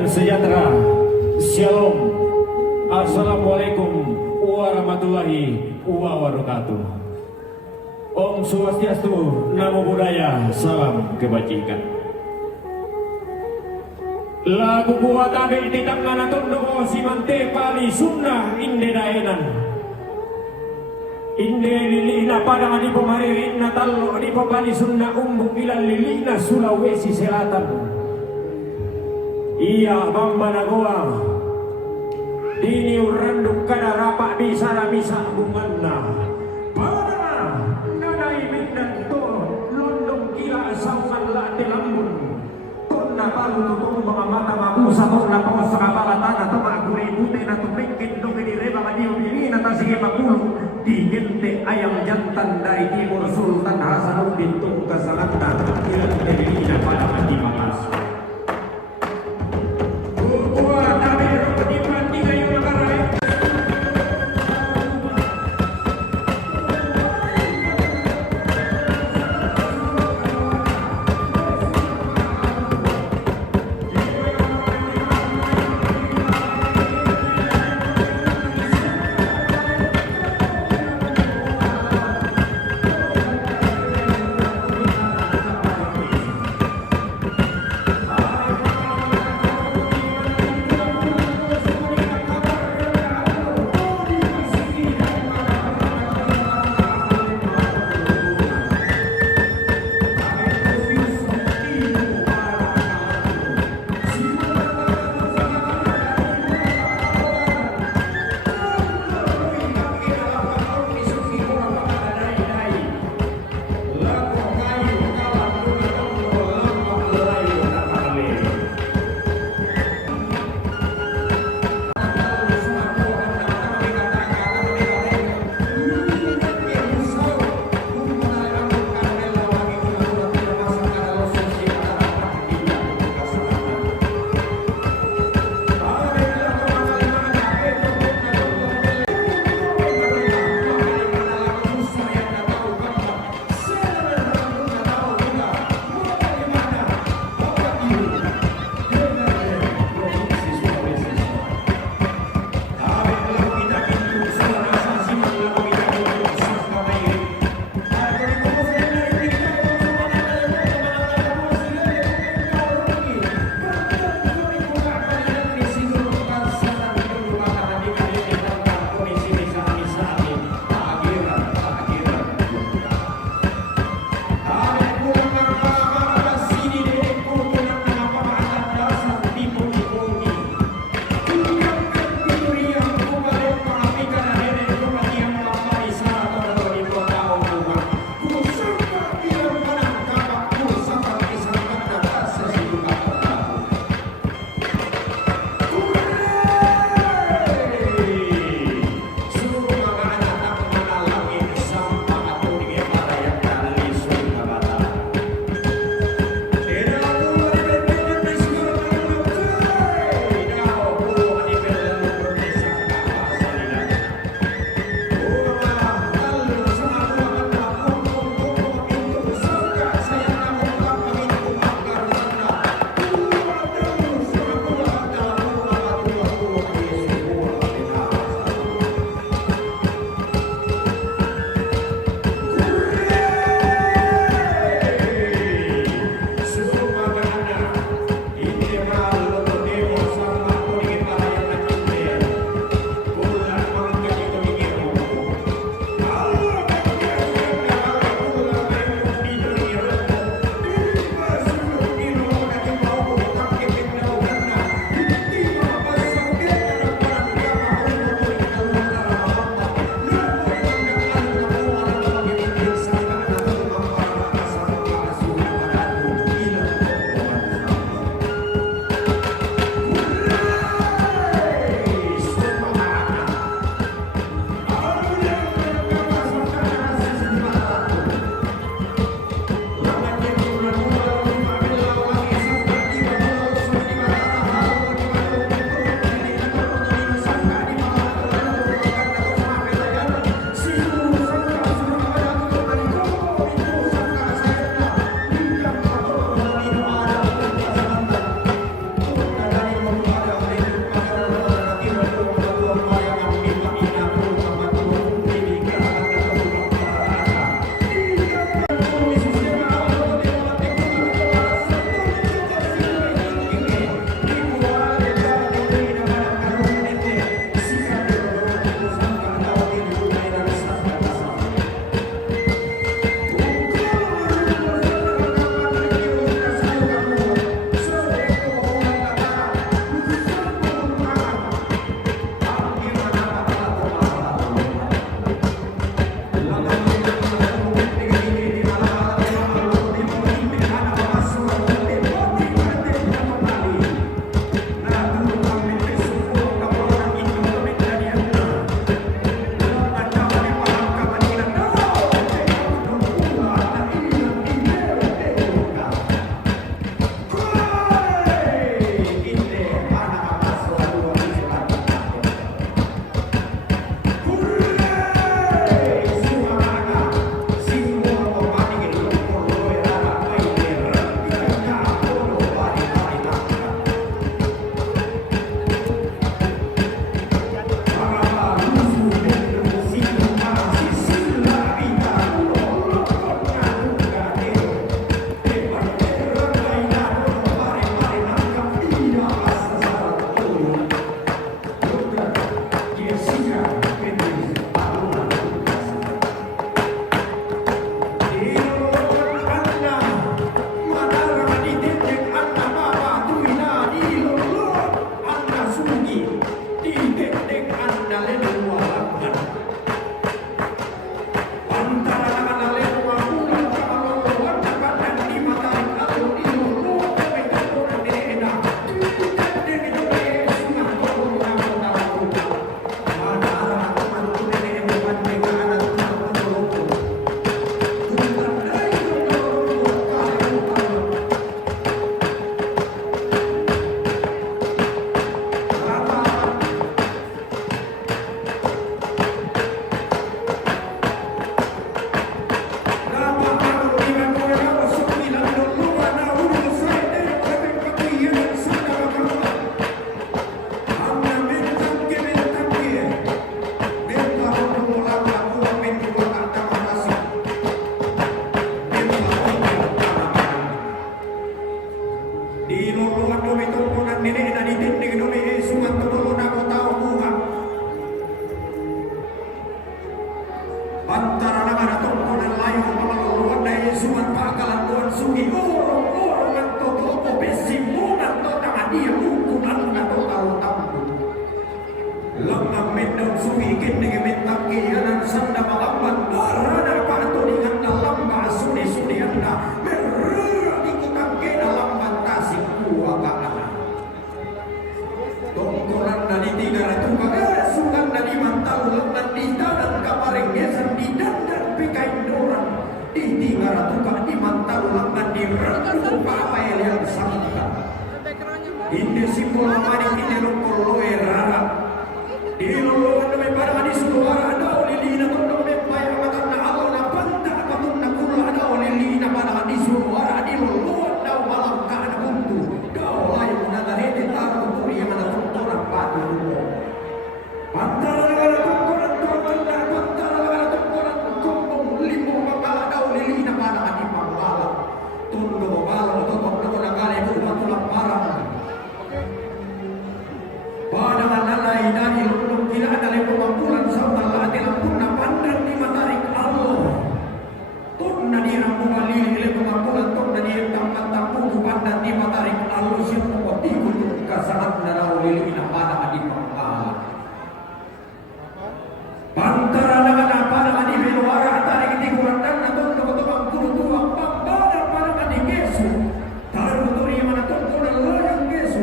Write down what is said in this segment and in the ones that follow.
dan sejahtera. Shalom. Assalamualaikum warahmatullahi wabarakatuh. Om Swastiastu, Namo Buddhaya, salam kebajikan. Lagu buat abil titang mana tondo simante pali sunnah inde daenan. Inde lilina padang di pemaririn natal di pepali sunnah umbu ilal lilina Sulawesi Selatan. Iya bamba nagoa dini uranduk kada rapak bisa bunganna pada nanai mindan to londong kila sawan late lambun tonna balu tutung mga mata mabusa mo na pang sa kabalatan at maguri pute na tumingkit dong inireba madiyo bini na tasige mapulo di gente ayam jantan dai timur sultan Hasanuddin tung kasalanda ilan terina pada mati makas. daun suwi ikin dengan bintang kianan sanda malamban barana patu dengan dalam suni suni anda merah di kutang ke dalam tasik kuah kaana tongkoran dari 300 sukan dari mantal lengan di dalam kaparing geser di dandan pikain doran di 300 di mantal lengan di ratu apa yang sangka ini simbol mani ini lokol loe rara di luluan demi pada di suara ada olilina tondong dempay amatan na Allah na panta patun na kula ada olilina pada di suara di luluan daw malam ka na buntu daw layo na narete taro turi yang ada tontonan patu pantara negara tontonan tontonan pantara negara tontonan kumpung limbo mabala daw olilina pada di pambala tondo mabala totong na kala ibu patulang parang pada lalai dari lulung tidak ada lagi pemampuan sama latih lampung na pandang di matarik Allah tunna di rampung alili oleh pemampuan tunna di tempat tampung pandang di matarik Allah siapa kopi kutuk kasangat nara olili na pada di pangkala pantara dengan apa dengan di beluara tarik di kurang dan tunna ketubang tuang pambada pada di Yesu taruh turi mana tunna loyang Yesu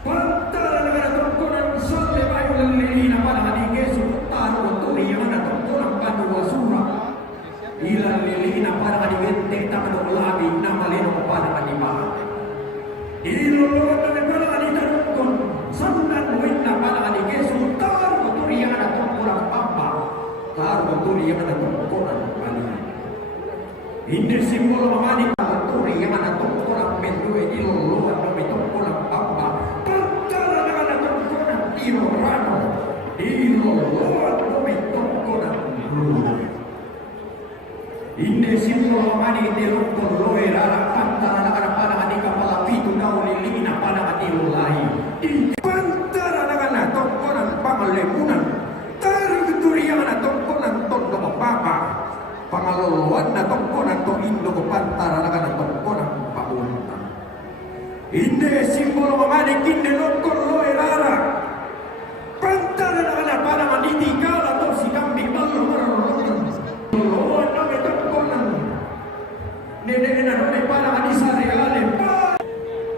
pantara dengan tontonan sampai bayu lilina pada di Yesu taruh turi yang ada tontonan pada wasura ila lilina pada di gente tak ada labi nama leno pada di mana iluluan dengan pada di tonton sandan winna pada di Yesu taruh turi yang ada tontonan papa taruh turi yang ada tontonan pada ini simbol mamani taruh turi yang ada tontonan bendue iluluan dengan tontonan papa Irorano, iloloan komitongkonan inde simbol mani dirukun loe rara pantara negara pada di kapal pitu daun lilina pada di lulai di pantara negara tongkonan pangalemunan taruh keturian tongkonan tondo papa pangaloloan tongkonan to indo pantara negara tongkonan pabuntan inde simbol mani kinde lokon loe rara pantara na para maniti kala to si kambing malu loloan na metongkonan nene na may para manisa reale pa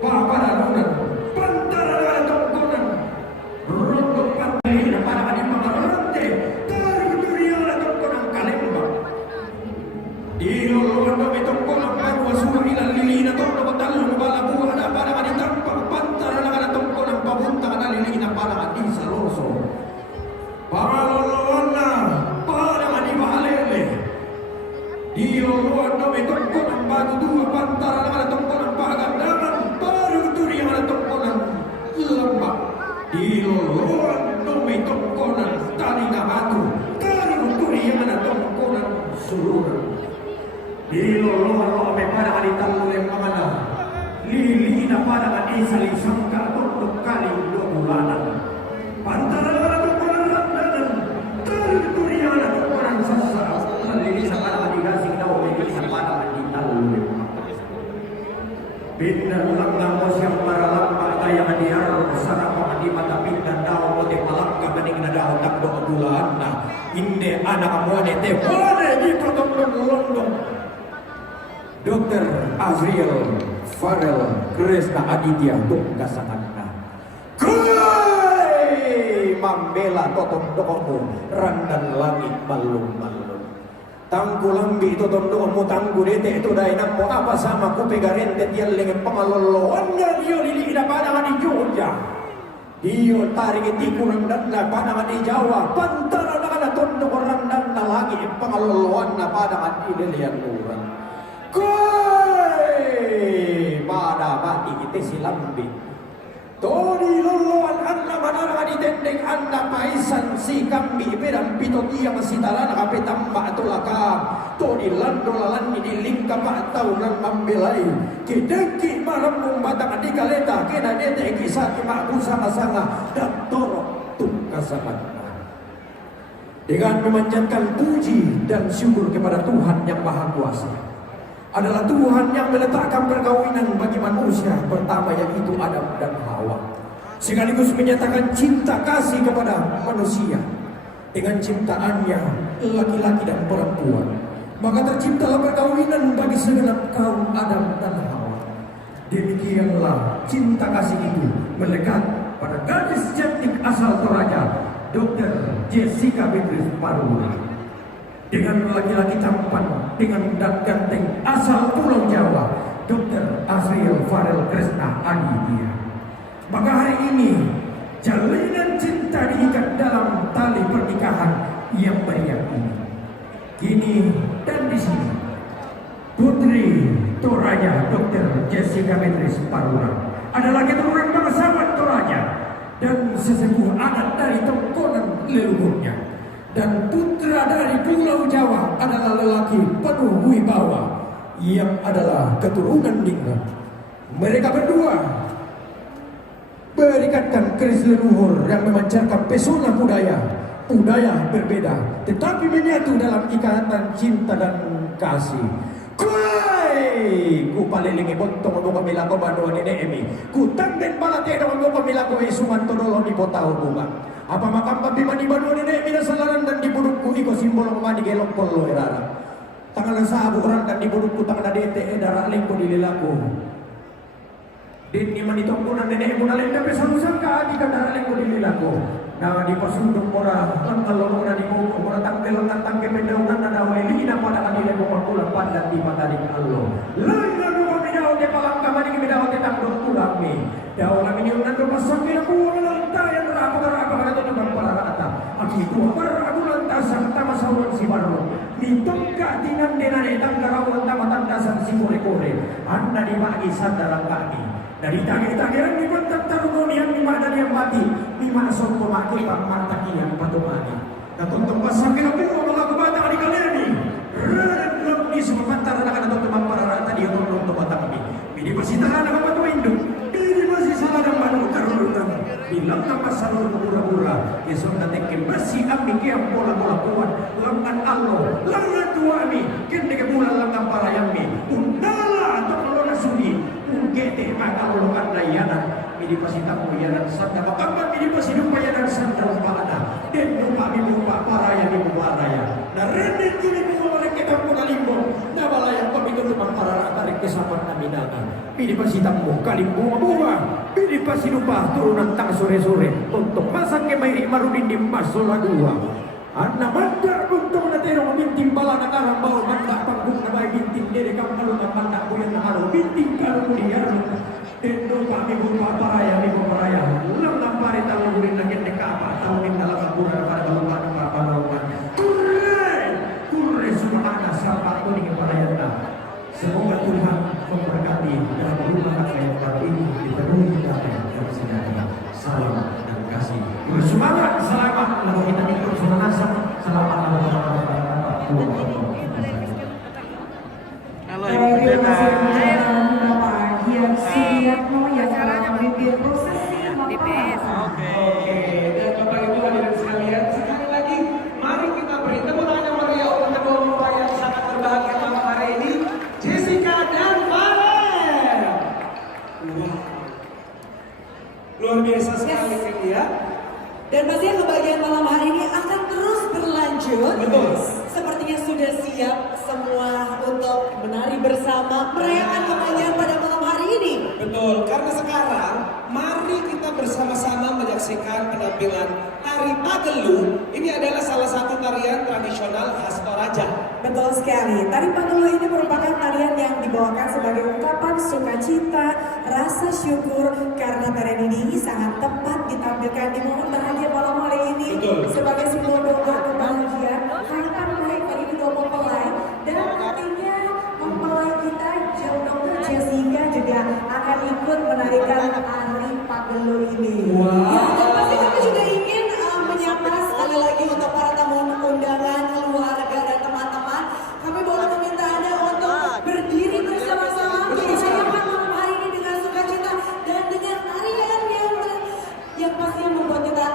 para lunan pantara na tongkonan rondo pantay na para manin mamarante taruh dunia na tongkonan kalimba iloloan na metongkonan pagwasura ilan lilina tondo patalo mabala buha na para manitampang pantara na tongkonan pabunta na lilina para manisa pangaloloan na para manibalele iloloan na may tungkol ng patutuwa pantara na tungkol ng pagandaman para turi ang tungkol ng lambak iloloan na may tungkol ng tali na batu para turi ang tungkol ng suluran iloloan na may para manitaluleng mga na lili na para manisalisang katundok kaling lumulanan pantara na pindah ulang namo siyang maralapa kaya maniar sarap di mata pindah daw mo te palangka maning na daw takdo adulaan na inde anak amuane te wane di patong londong Dr. Azriel Farel Kresna Aditya tung kasanganna kai mambela totong dokomu randan langit balung-balung tanggu lambi itu tondomu tanggu dete itu dai nampo apa sama ku pegarente tiang lengan pangaloloan dia lili ida panangan di Jogja dia tarik tikurang dan panangan di Jawa pantara na tondo orang dan lagi pangaloloan na panangan di delian orang koi pada mati kita silambi Todi luluan anda manara di tendeng anda paisan si kambi pedang pitot iya masitalan kape tambah tulaka Todi lando lalan di lingkap atau nan membelai kideki maram batang di kaleta kena dete kisah kimaku sama-sama dan torok tukasakan dengan memanjatkan puji dan syukur kepada Tuhan yang Maha Kuasa adalah Tuhan yang meletakkan perkawinan bagi manusia pertama yaitu Adam dan Hawa. sekaligus menyatakan cinta kasih kepada manusia dengan ciptaannya laki-laki dan perempuan. Maka terciptalah perkawinan bagi segenap kaum Adam dan Hawa. Demikianlah cinta kasih itu melekat pada gadis cantik asal Toraja, Dr. Jessica Beatrice Parura, dengan laki-laki tampan dengan dan ganteng asal Pulau Jawa, Dr. Azriel Farel Kresna Aditya. Maka hari ini jalinan cinta diikat dalam tali pernikahan yang meriah ini. Kini dan di sini Putri Toraja Dr. Jessica Beatrice Parura adalah keturunan bangsawan Toraja dan sesepuh adat dari tongkonan leluhurnya. Dan putra dari Pulau Jawa adalah lelaki penuh wibawa yang adalah keturunan Ningrat. Mereka berdua berikatkan keris leluhur yang memancarkan pesona budaya berbeda, tetapi menyatu dalam ikatan cinta dan kasih. Kuai, ku palilingi bontong mo kamila ko banuan ni Emi. Ku tanden balate daw mo kamila ko isuman todolo ni Potao bunga. Apa makam pabiman di banuan ni Emi na salaran dan di buduk ku iko simbol ng mani gelong polo erara. Tangan sa abu orang dan di buduk ku tangan adete daraling ko dililako. Din ni manitong ko na nene mo nalim na pesan-usang ka di ka daraling ko dililako. Na di pasundong mora ang kalorong na di mo mora tangkel ang tangke pedawnan na daway lina pada kanila mo pagkulang pandan di mataling allo. Lain na mo kami daw di palang kamani kami daw di tangdong tulang mi. Daw namin yung nandong masakit na kuha na lang tayo narapa ka na ito ng palarata. Ang ito para agulan tasang tamasawang si Barro. Nitong ka dinandinan itang karawang tamatandasan si kore-kore. Anda di maagisan darang kami. Dari tangi-tangiran di bentak tarunonian di mana dia mati di masuk pemakai pangmantaki yang patumani. Natuntong pasang kinabuo mga kabata di kalian ni. Renang di sumapantara na kanatong tumang pararata di utong tumatang kami. Bini pasitahan na kapatuin doon. Bini masisala ng manong karulunan. Bilang na pasalun mura-mura. Isong natin basi kami kiyang bola-bola kuwan. Langan allo. Langan tuwami. Kindi kebulan lang ang parayami. Undala atau kalau nasuni. Ungkete makalulukan na yanan. Bini pasitang mo yanan sanda. Makamang bini pasidong payanan sanda umpana. Den lupa mimupa paraya mimuparaya. Narinig ko ni bumalik kita po kalimbo. Nabalayang pamikot lumang pararatarik kesapat na minakan. Bini pasitang mo kalimbo mabuha. Bini pasinupa turunan tang sore-sore. Untuk masak ke may marudin di masola dua. At namandar untuk natero minting bala na karambao manda panggung na may binting dere kang kalunang manda ko yan na araw binting kalungan tendo kami bupa paraya mi paraya ulang ng pare talurin na kende kapa tawin na lang bulan para baluman ng kapalawan kurre sumana sa pato ni paraya na semoga Tuhan memberkati dalam rumah kalian kali ini dipenuhi damai dan sejahtera. Salam dan kasih. Bersemangat, selamat. Lalu kita ikut senanasa. Selamat Halo Ibu Pendeta. Bapak Dian Sudiatno yang telah memimpin prosesi DPS. Oke. Dan Bapak Ibu hadirin sekalian, sekali lagi mari kita beri tepuk tangan yang meriah untuk kedua mempelai yang sangat berbahagia malam hari ini, Jessica dan Farel. Luar biasa sekali ya. Dan pastinya kebahagiaan malam hari ini akan terus berlanjut. Betul. Sepertinya sudah siap semua untuk menari bersama merayakan kebahagiaan pada malam hari ini. Betul, karena sekarang mari kita bersama-sama menyaksikan penampilan tari Pagelu. Ini adalah salah satu tarian tradisional khas Toraja. Betul sekali. Tari Pagelu ini merupakan tarian yang dibawakan sebagai ungkapan sukacita, rasa syukur karena tarian ini sangat tepat ditampilkan di momen bahagia malam hari ini. Betul. Sebagai simbol doa kebahagiaan harapan baik bagi kedua mempelai dan nantinya mempelai kita Dr. Jessica juga akan ikut menarikan tari Pagelu ini. Wow. Ya, dan pasti kami juga ingin menyapa sekali lagi untuk para tamu undangan, keluarga dan teman-teman. Kami boleh meminta Anda untuk berdiri bersama-sama merayakan malam hari ini dengan sukacita dan dengan tarian yang pastinya membuat kita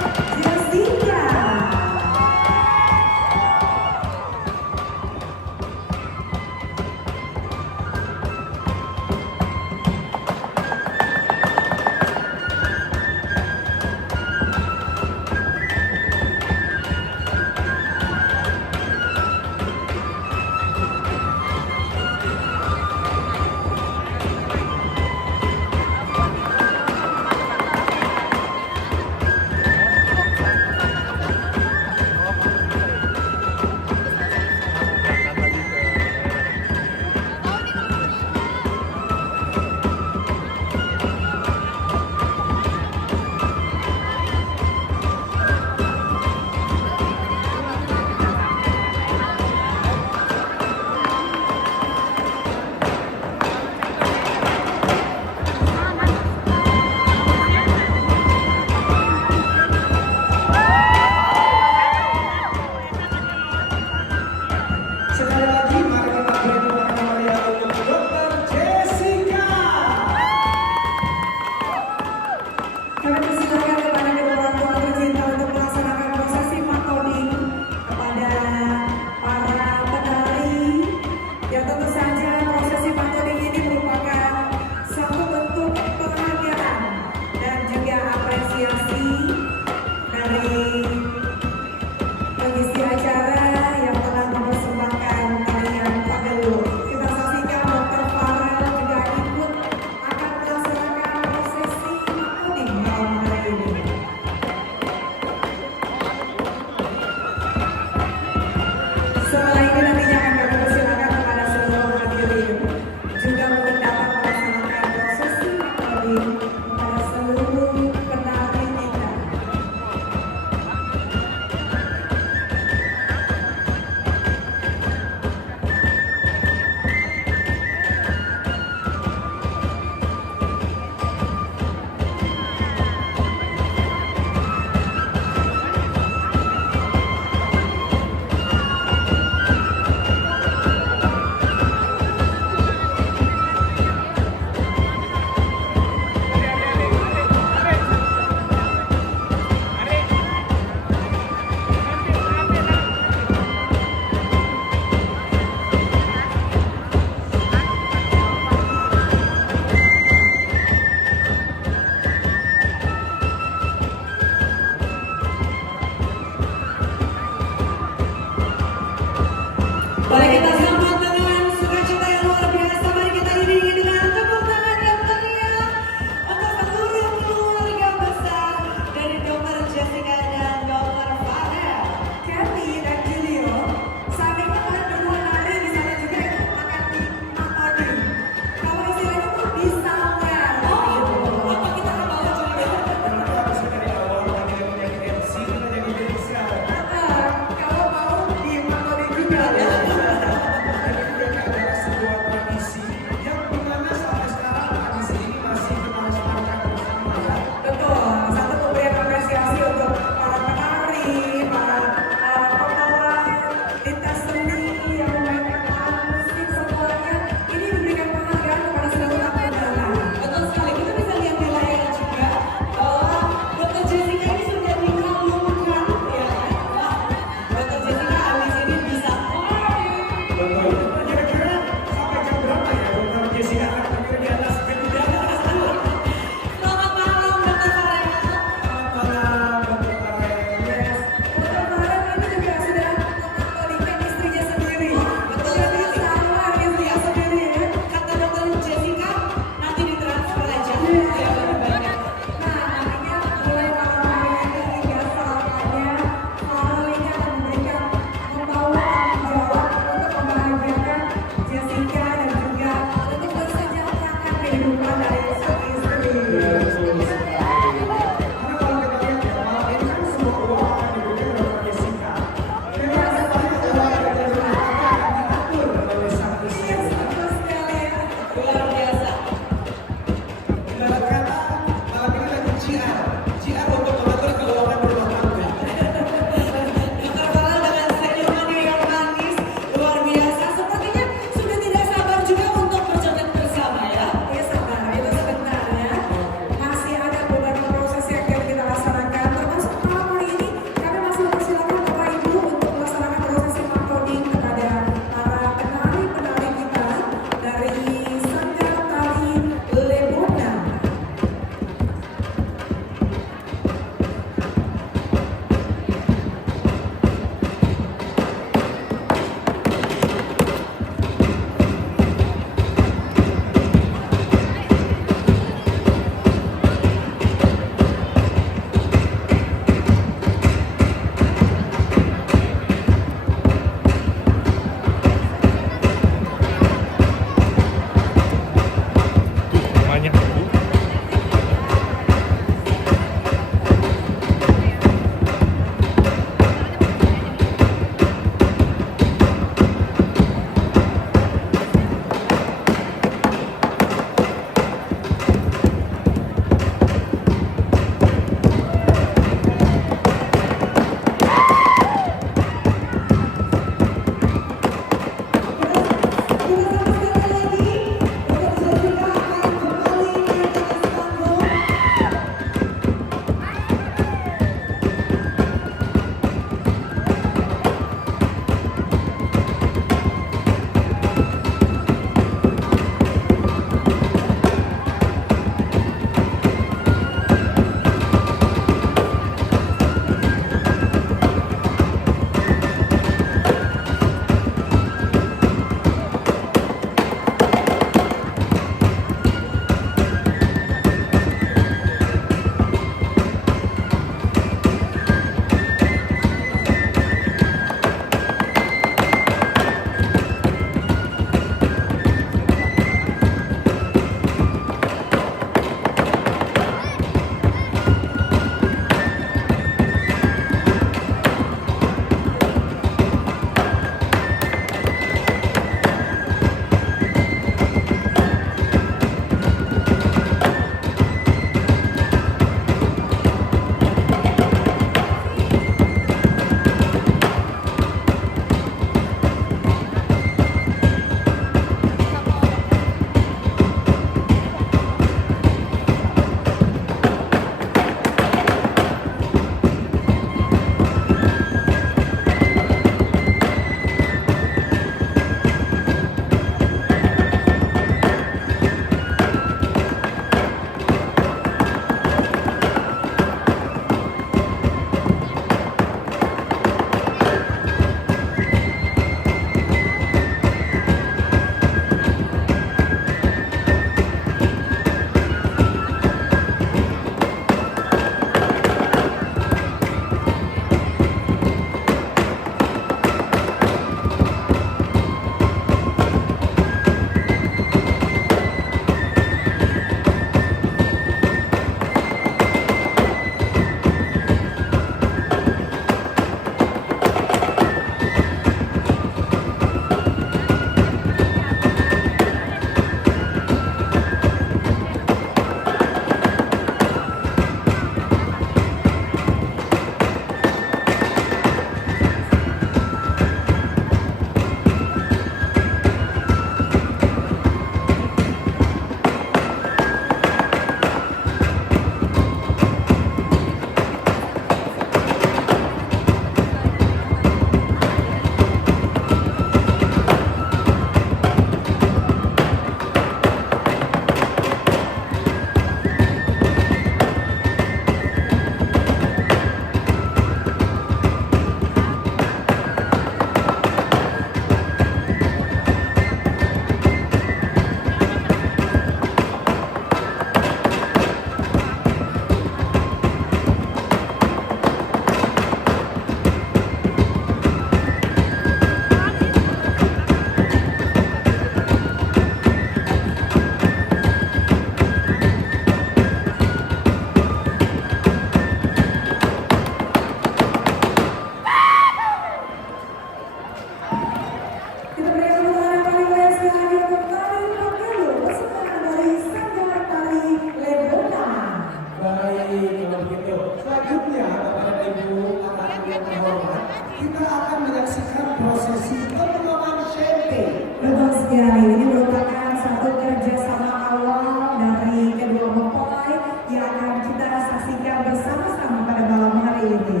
sekali, ini merupakan satu kerjasama awal dari kedua mempelai yang akan kita saksikan bersama-sama pada malam hari ini.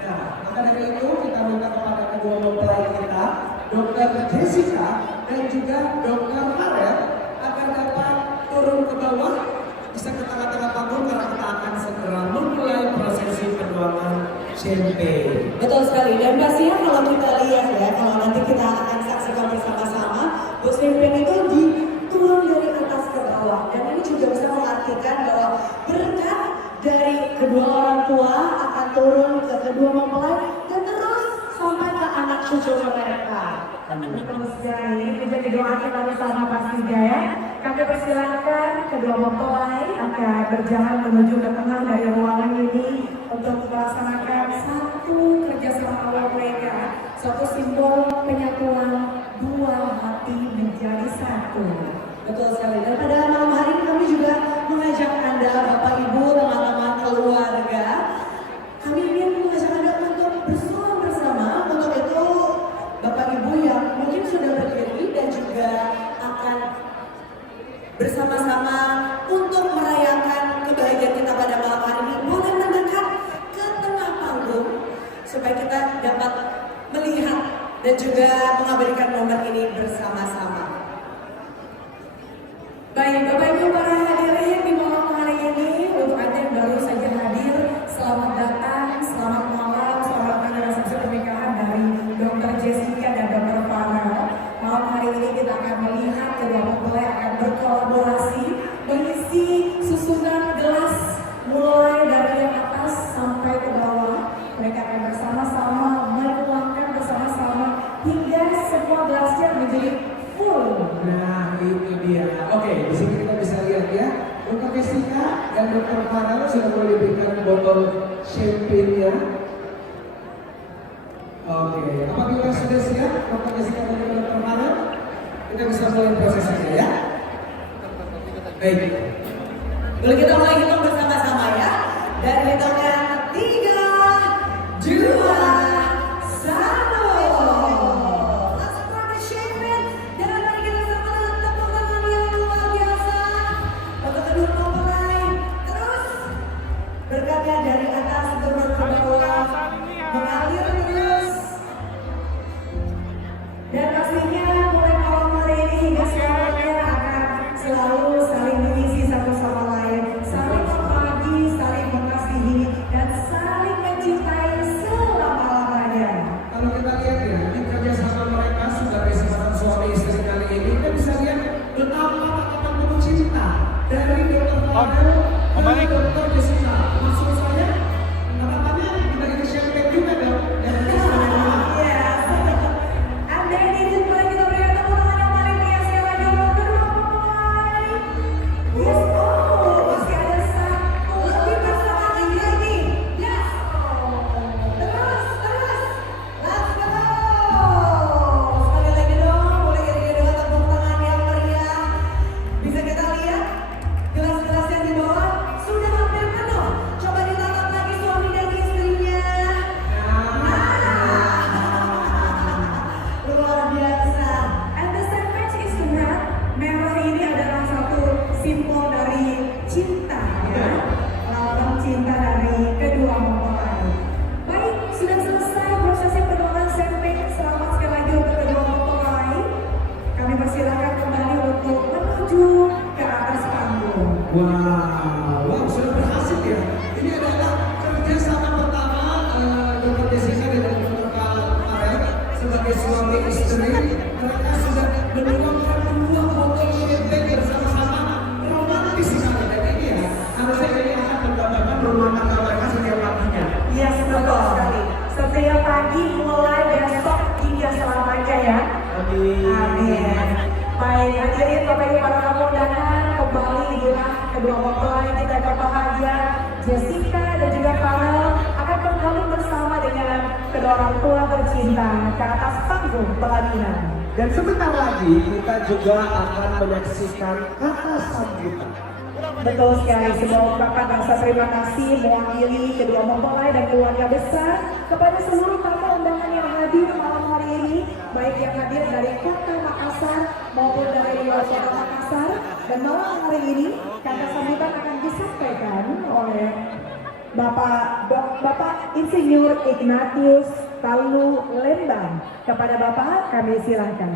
Nah, maka dari itu kita minta kepada kedua mempelai kita, Dr. Jessica dan juga Dr. Farel agar dapat turun ke bawah, bisa ke tengah-tengah panggung karena kita akan segera memulai prosesi penuangan champagne. Betul sekali, dan pastinya kalau kita lihat ya, kalau nanti kita akan saksikan bersama-sama, bus champagne itu dituang dari atas ke bawah, dan ini juga bisa mengartikan bahwa berkat dari kedua orang tua akan turun ke kedua mempelai dan terus sampai ke anak cucu mereka. Betul sekali, bisa didoakan bersama pastinya ya. Kami persilakan kedua mempelai akan berjalan menuju ke tengah dari ruangan ini untuk melaksanakan satu kerjasama awal mereka, suatu simbol penyatuan dua hati menjadi satu. Betul sekali. Dan pada malam hari ini kami juga mengajak Anda, Bapak Ibu, teman-teman keluarga, kami ingin mengajak Anda untuk bersuara bersama. Untuk itu, Bapak Ibu yang mungkin sudah berdiri dan juga akan bersama-sama untuk merayakan kebahagiaan kita pada malam hari ini, boleh mendekat ke tengah panggung supaya kita dapat melihat dan juga mengabadikan momen ini bersama-sama. Baik, Bapak Ibu para hadirin di malam hari ini, untuk Anda yang baru saja hadir, selamat datang, selamat malam, selamat pada resepsi pernikahan dari Dr. Jessica dan Dr. Farel. Malam hari ini kita akan melihat kedua mempelai akan berkolaborasi mengisi susunan gelas mulai dari yang atas sampai ke bawah. Mereka akan bersama-sama menuangkan bersama-sama hingga semua gelasnya menjadi full. Nah, itu dia. Oke, di sini kita bisa lihat ya, Dr. Jessica dan Dr. Farel sudah boleh diberikan botol champagne-nya. Oke, apabila sudah siap, Dr. Jessica dan Dr. Farel, kita bisa mulai prosesnya ya. Baik. Boleh kita mulai hitung bersama-sama ya. Dari hitungan 3, 2, 1. Let's pour the champagne. Dan mari kita sama-sama tepuk tangan yang luar biasa untuk kedua mempelai. Terus berkatnya dari atas turun ke bawah, mengalir terus. Dan pastinya mulai malam hari ini hingga selamanya akan selalu saling mengisi satu sama lain, saling membagi, saling mengasihi, dan saling mencintai selama-lamanya. Kalau kita lihat ya, di kerjasama mereka sebagai sepasang suami istri kali ini, kita bisa lihat betapa akan penuh cinta dari Dr. Farel dan Dr. Jessica. Maksud saya, harapannya kita ini champagne juga dong. Yes. Anda ini boleh kita berikan tepuk tangan yang paling meriah sekali lagi untuk kedua mempelai. Yes, oh, masih ada satu lebih bersama lagi. Yes. Terus, let's go. Sekali lagi dong, boleh iringi dengan tepuk tangan yang meriah. Bisa kita lihat gelas-gelas yang di bawah sudah hampir penuh. Coba ditatap lagi suami dan istrinya. Luar biasa. And the sandwich is red. Merah ini adalah satu simbol dari cinta ya. Lambang cinta dari kedua mempelai. Baik, sudah selesai prosesi penuangan champagne. Selamat sekali lagi untuk kedua mempelai. Kami persilakan kembali untuk menuju ke atas panggung. Wow, sudah berhasil ya. Ini adalah kerjasama pertama Dr. Jessica dan Dr. Farel sebagai suami istri. Mereka sudah menuangkan 2 botol champagne bersama-sama. Romantis sekali dan ini ya. Harusnya ini akan menggambarkan rumah tangga mereka setiap paginya. Yes, betul sekali. Setiap pagi mulai besok hingga selamanya ya. Amin. Baik, hadirin Bapak Ibu para tamu undangan, kembali inilah kedua mempelai kita yang berbahagia, Jessica dan juga Farel akan kembali bersama dengan kedua orang tua tercinta ke atas panggung pelaminan. Dan sebentar lagi kita juga akan menyaksikan kata sambutan. Betul sekali, sebuah ungkapan rasa terima kasih mewakili kedua mempelai dan keluarga besar kepada seluruh tamu undangan yang hadir malam hari ini, baik yang hadir dari Kota Makassar maupun dari Kota Makassar. Dan malam hari ini kata sambutan akan disampaikan oleh Bapak Insinyur Ignatius Talu Lembang. Kepada Bapak kami silahkan.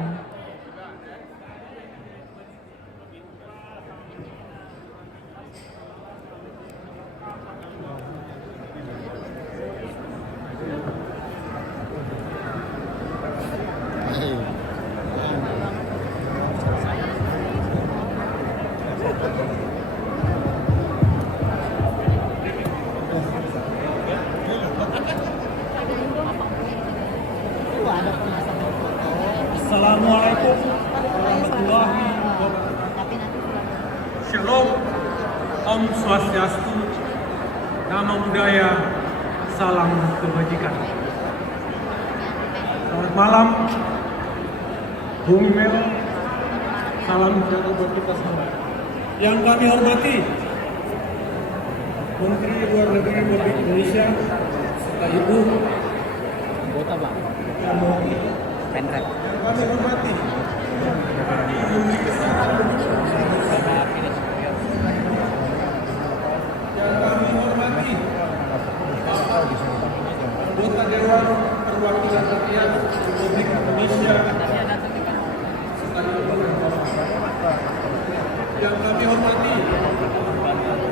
Assalamualaikum warahmatullahi wabarakatuh. Shalom, Om Swastiastu, Namo Buddhaya, salam kebajikan. Selamat malam, Bung Mel, salam sejahtera buat kita semua. Yang kami hormati, Menteri Luar Negeri Republik Indonesia, serta Ibu anggota Bang. Yang kami hormati, anggota Dewan Perwakilan Rakyat Republik Indonesia, serta yang kami hormati,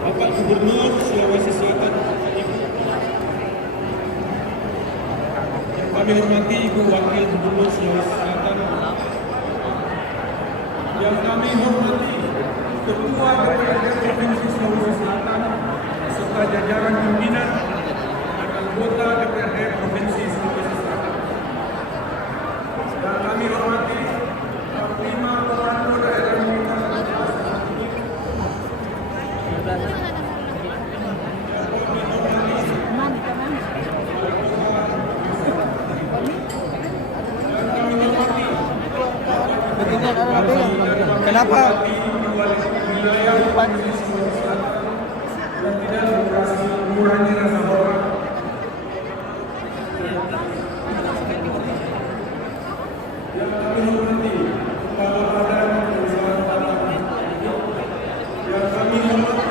Bapak Gubernur Sulawesi Selatan, yang kami hormati Ibu Wakil Gubernur Sulawesi Selatan, yang kami hormati Ketua DPRD Provinsi Sulawesi Selatan serta jajaran pimpinan dan anggota DPRD Provinsi Sulawesi Selatan, dan kami hormati Panglima Komando Daerah Militer Kenapa? dan tidak mengurangi rasa hormat. Yang kami hormati Kepala Badan Pengusahaan Tanah, yang kami hormati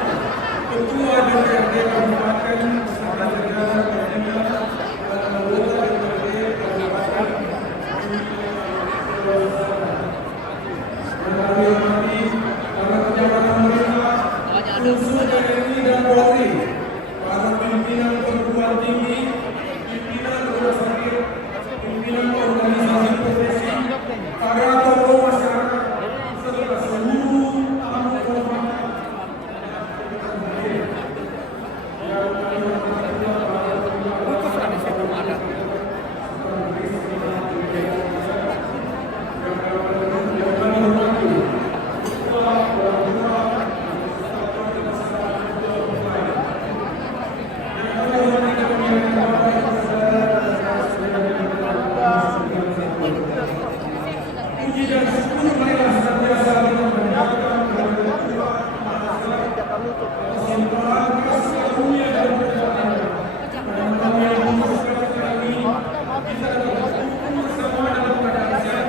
Ketua DPRD Kabupaten serta jajaran pimpinan dan anggota DPRD Kabupaten yang kami hormati para pejabat pemerintah, unsur TNI dan Polri, para pimpinan perguruan tinggi, pimpinan rumah sakit, pimpinan organisasi profesi, para tokoh masyarakat, serta seluruh tamu kehormatan yang kami hormati para pejabat puji dan syukur marilah senantiasa kita panjatkan kepada Tuhan Maha Esa, kesimpaan kasih karunia dan berkatan yang kami yang memutuskan sekarang ini bisa dapat berkumpul bersama dalam keadaan sehat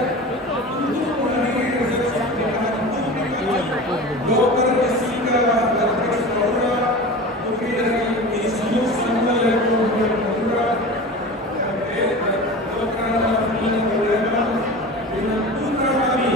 untuk menghadiri resepsi pernikahan Dr. Jessica Beatrix Paula, putri dari Insinyur Samuel Leopold Paula, MPH, dan Dr. Martina Paulina, dengan putra kami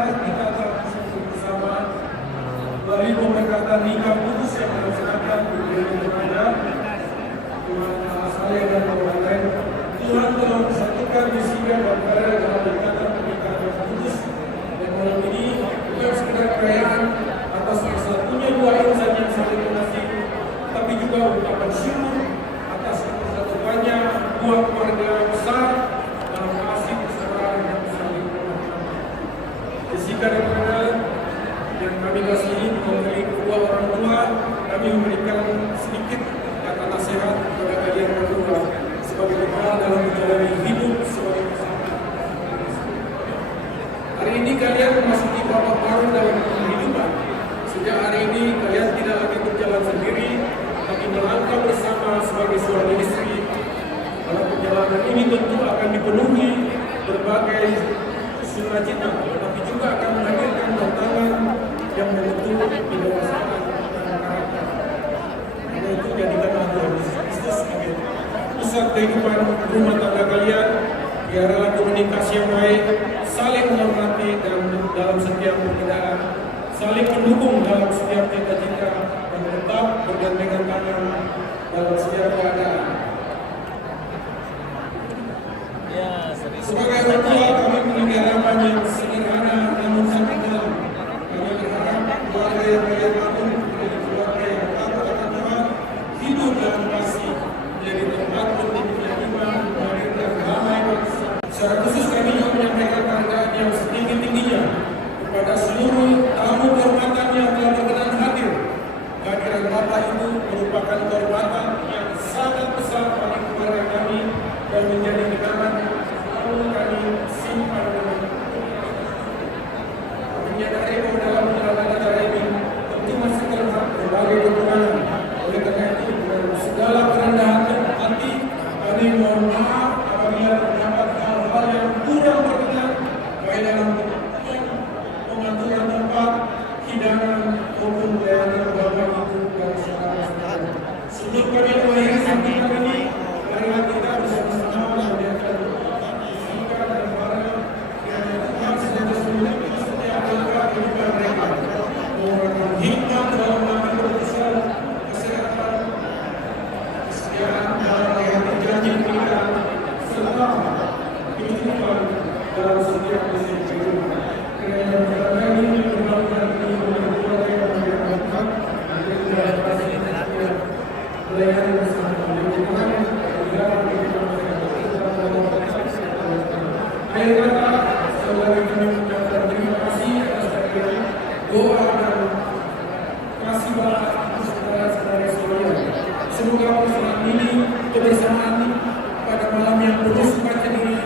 kita telah bersama dari pemberkatan nikah kudus yang dilaksanakan di gereja Remaja. Tuhan saya dan orang lain, Tuhan telah bersatukan bisikan dan berada dalam ikatan pernikahan yang kudus. Dan malam ini bukan sekedar perayaan atas bersatunya dua insan yang saling mengasihi, tapi juga ungkapan syukur atas persatuannya dua keluarga besar dalam kasih kesabaran yang saling menghormati. Jessica dan Ronald yang kami kasihi mewakili kedua orang tua, kami memberikan sedikit kata nasihat kepada kalian berdua sebagai bekal dalam menjalani hidup sebagai pasangan. Hari ini kalian memasuki babak baru dalam kehidupan. Sejak hari ini kalian tidak lagi berjalan sendiri, tapi melangkah bersama sebagai suami istri. Dalam perjalanan ini tentu akan dipenuhi berbagai sukacita, tapi juga akan menghadirkan tantangan yang membentuk kedewasaan dan karakter. Karena itu jadikanlah Tuhan Yesus Kristus sebagai pusat kehidupan rumah tangga kalian. Biarlah komunikasi yang baik, saling menghormati dan dalam setiap perbedaan, saling mendukung dalam setiap cita-cita, dan tetap bergandengan tangan dalam setiap keadaan. Sebagai orang tua, kami memiliki harapan yang sederhana namun sangat dalam. Kami berharap keluarga yang kalian bangun menjadi keluarga yang takut akan Tuhan, hidup dalam kasih, menjadi tempat untuk iman, melahirkan damai bangsa. Secara khusus kami juga menyampaikan penghargaan yang setinggi-tingginya kepada seluruh tamu kehormatan yang telah berkenan hadir. Kehadiran Bapak Ibu merupakan kehormatan yang sangat besar bagi keluarga kami dan menjadi kenangan kami simpan dengan menyadari bahwa dalam perjalanan acara ini tentu masih terdapat berbagai kekurangan. Oleh karena itu, dengan segala kerendahan hati, kami mohon maaf apabila terdapat hal-hal yang kurang berkenan, baik dalam bentuk pengaturan tempat, hidangan maupun pelayanan Bapak Ibu dan saudara-saudara. Sebelum kami mengakhiri sambutan ini, marilah kita bersama-sama menjadikan hikmat dalam mengambil keputusan, kesehatan, kesetiaan dalam janji pernikahan, serta kehidupan dalam setiap musim kehidupan. Kiranya perkara ini menyebabkan keluarga yang menyenangkan, dan pelayanan bersama Tuhan. Akhir kata, saudara kami mengucapkan terima kasih atas kehadiran, doa dan kasih balas saudara-saudara sekalian. Semoga persoalan ini, kebersamaan pada malam yang penuh sukacita ini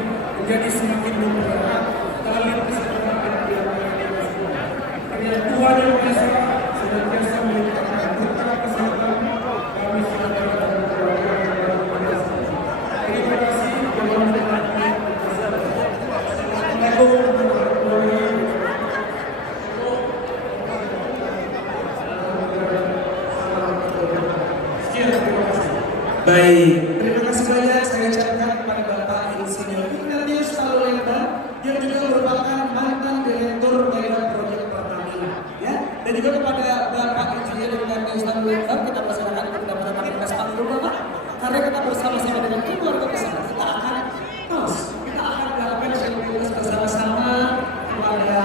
menjadi semakin mempererat tali persaudaraan di antara kita semua. Kiranya Tuhan yang Maha Esa senantiasa melimpahkan berkat kesehatan kami saudara dan keluarga dalam biasa. Terima kasih. Baik, terima kasih banyak saya ucapkan kepada Bapak Insinyur Ignatius Talulenda yang juga merupakan mantan direktur Badan Proyek Pertamina, ya. Dan juga kepada Bapak Insinyur Ignatius Talulenda kita persilakan untuk dapat aktivitas panggung Bapak, karena kita bersama-sama dengan keluarga besar kita akan melakukan aktivitas bersama-sama kepada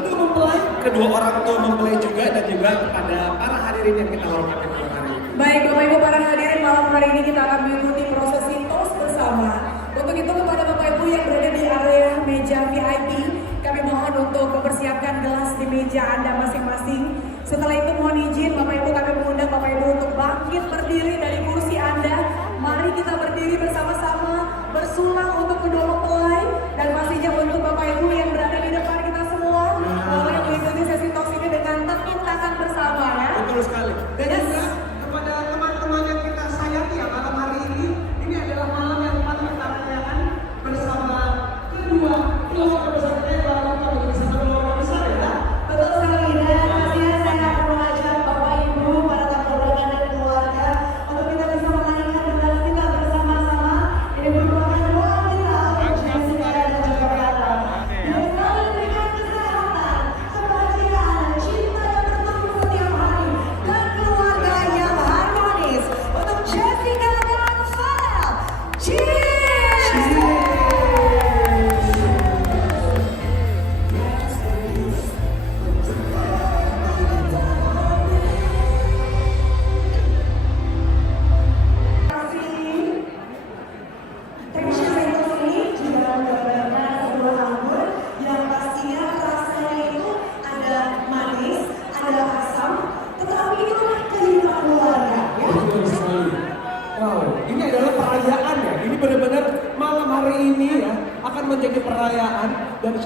kedua mempelai, kedua orang tua mempelai juga, dan juga kepada para hadirin yang kita hormati pada hari ini. Baik Bapak Ibu para hadirin, malam hari ini kita akan mengikuti prosesi tos bersama. Untuk itu kepada Bapak Ibu yang berada di area meja VIP, kami mohon untuk mempersiapkan gelas di meja Anda masing-masing. Setelah itu mohon izin Bapak Ibu, kami mengundang Bapak Ibu untuk bangkit berdiri dari kursi Anda. Mari kita berdiri bersama-sama bersulang untuk kedua mempelai, dan pastinya untuk Bapak Ibu yang berada di depan kita semua boleh mengikuti sesi tos ini dengan tepuk tangan bersama, ya. Betul sekali. Dan juga kepada teman-teman yang kita sayangi ya, malam hari ini adalah malam yang paling kita rayakan bersama kedua keluarga besar kita, lalu bersama keluarga besar, ya. Betul sekali, dan pastinya saya akan mengajak Bapak Ibu, para tamu undangan dan keluarga untuk kita bisa menyanyikan bendera kita bersama-sama. Ini merupakan doa kita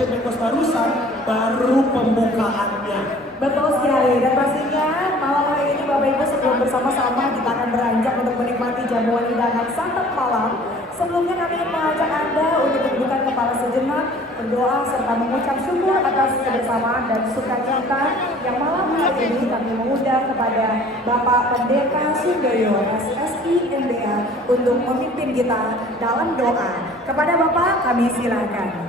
Asian Games barusan, baru pembukaannya. Betul sekali, dan pastinya malam hari ini Bapak Ibu sebelum bersama-sama kita akan beranjak untuk menikmati jamuan hidangan santap malam. Sebelumnya kami ingin mengajak Anda untuk menundukkan kepala sejenak, berdoa serta mengucap syukur atas kebersamaan dan sukacita yang malam hari ini kami mengundang kepada Bapak Pendeta Sundoyo SSI MBA untuk memimpin kita dalam doa. Kepada Bapak kami silakan.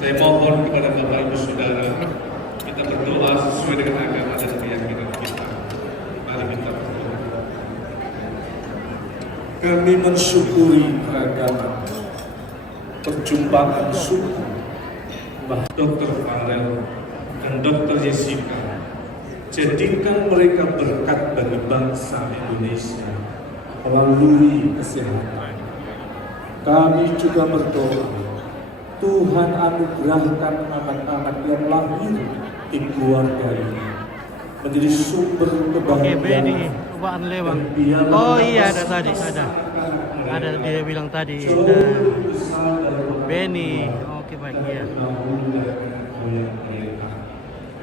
Saya mohon kepada Bapak Ibu Saudara, kita berdoa sesuai dengan agama dan keyakinan kita. Mari kita berdoa. Kami mensyukuri keragaman perjumpaan suku Dr. Farel dan Dr. Jessica, jadikan mereka berkat bagi bangsa Indonesia melalui kesehatan. Kami juga berdoa, Tuhan anugerahkan anak-anak yang lahir di keluarga ini menjadi sumber kebahagiaan. Dan biarlah Oh iya, ada tadi, ada dia bilang tadi. Benny, oke baik ya.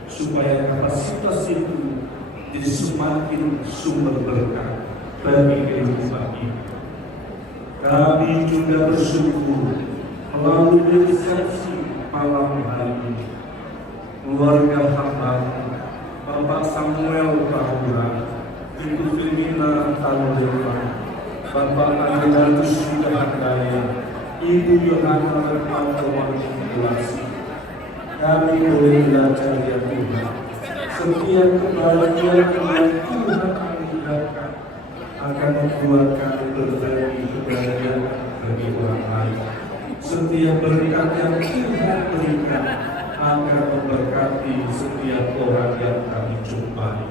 Supaya kapasitas itu jadi semakin sumber berkah bagi kehidupan ini. Kami juga bersyukur melalui resepsi malam hari ini, keluarga hamba Bapak Samuel Tahura, Ibu Filmina Tanudeva, Bapak Andreas Sudahandaya, Ibu Yohana Berpangkuasi. Kami boleh belajar ya Tuhan, setiap kebahagiaan yang Tuhan anugerahkan akan membuat kami berbagi kebahagiaan bagi orang lain. Setiap berkat yang Tuhan berikan akan memberkati setiap orang yang kami jumpai.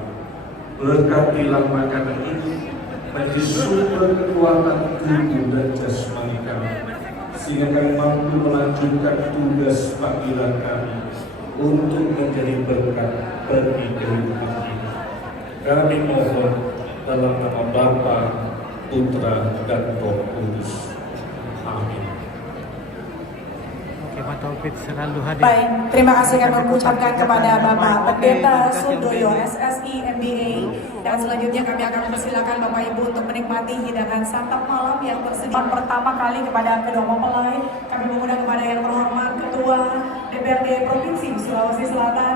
Berkatilah makanan ini menjadi sumber kekuatan tubuh dan jasmani kami, sehingga kami mampu melanjutkan tugas panggilan kami untuk menjadi berkat bagi kehidupan ini. Kami mohon dalam nama Bapa, Putra, dan Roh Kudus. Amin. Oke, Pak Taufik selalu hadir. Baik, terima kasih kami mengucapkan kepada Bapak Pendeta Sundoyo SSI MBA. Dan selanjutnya kami akan mempersilakan Bapak Ibu untuk menikmati hidangan santap malam yang tersedia. Pertama kali kepada kedua mempelai, kami mengundang kepada yang terhormat Ketua DPRD Provinsi Sulawesi Selatan,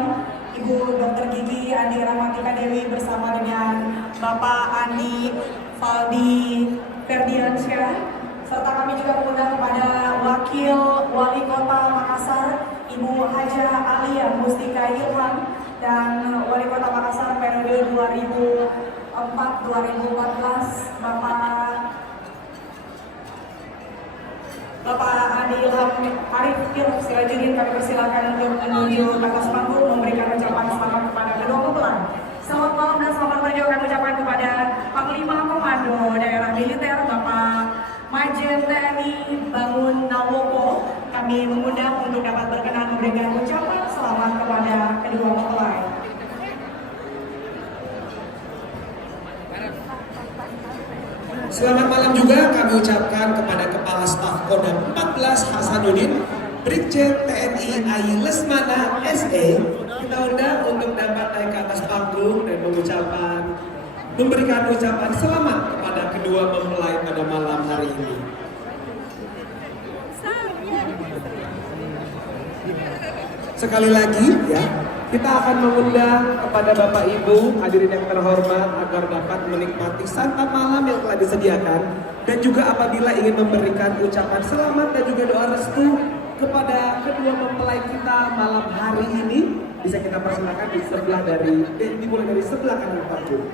Ibu Dr. Gigi Andi Rahmatika Dewi bersama dengan Bapak Andi Faldi Ferdiansyah, serta kami juga mengundang kepada Wakil Wali Kota Makassar, Ibu Haja Alia Mustika Ilham, dan Wali Kota Makassar periode 2004-2014, Bapak Andi Ilham Arif Ilham. Selanjutnya kami persilakan untuk menuju ke atas panggung memberikan ucapan selamat kepada kedua mempelai. Selamat malam dan selamat pagi kami ucapkan kepada Panglima Komando Daerah Militer Bapak Majen TNI Bangun Nawoko. Kami mengundang untuk dapat berkenan memberikan ucapan selamat kepada kedua mempelai. Selamat malam juga kami ucapkan kepada Kepala Staf Kodam 14 Hasanuddin, Brigjen TNI Ayi Lesmana SE. Kita undang untuk dapat naik ke atas panggung dan memberikan ucapan selamat kepada kedua mempelai pada malam hari ini. Sekali lagi ya, kita akan mengundang kepada Bapak Ibu hadirin yang terhormat agar dapat menikmati santap malam yang telah disediakan, dan juga apabila ingin memberikan ucapan selamat dan juga doa restu kepada kedua mempelai kita malam hari ini, bisa kita persilakan di sebelah dimulai dari sebelah kanan Pak Bu.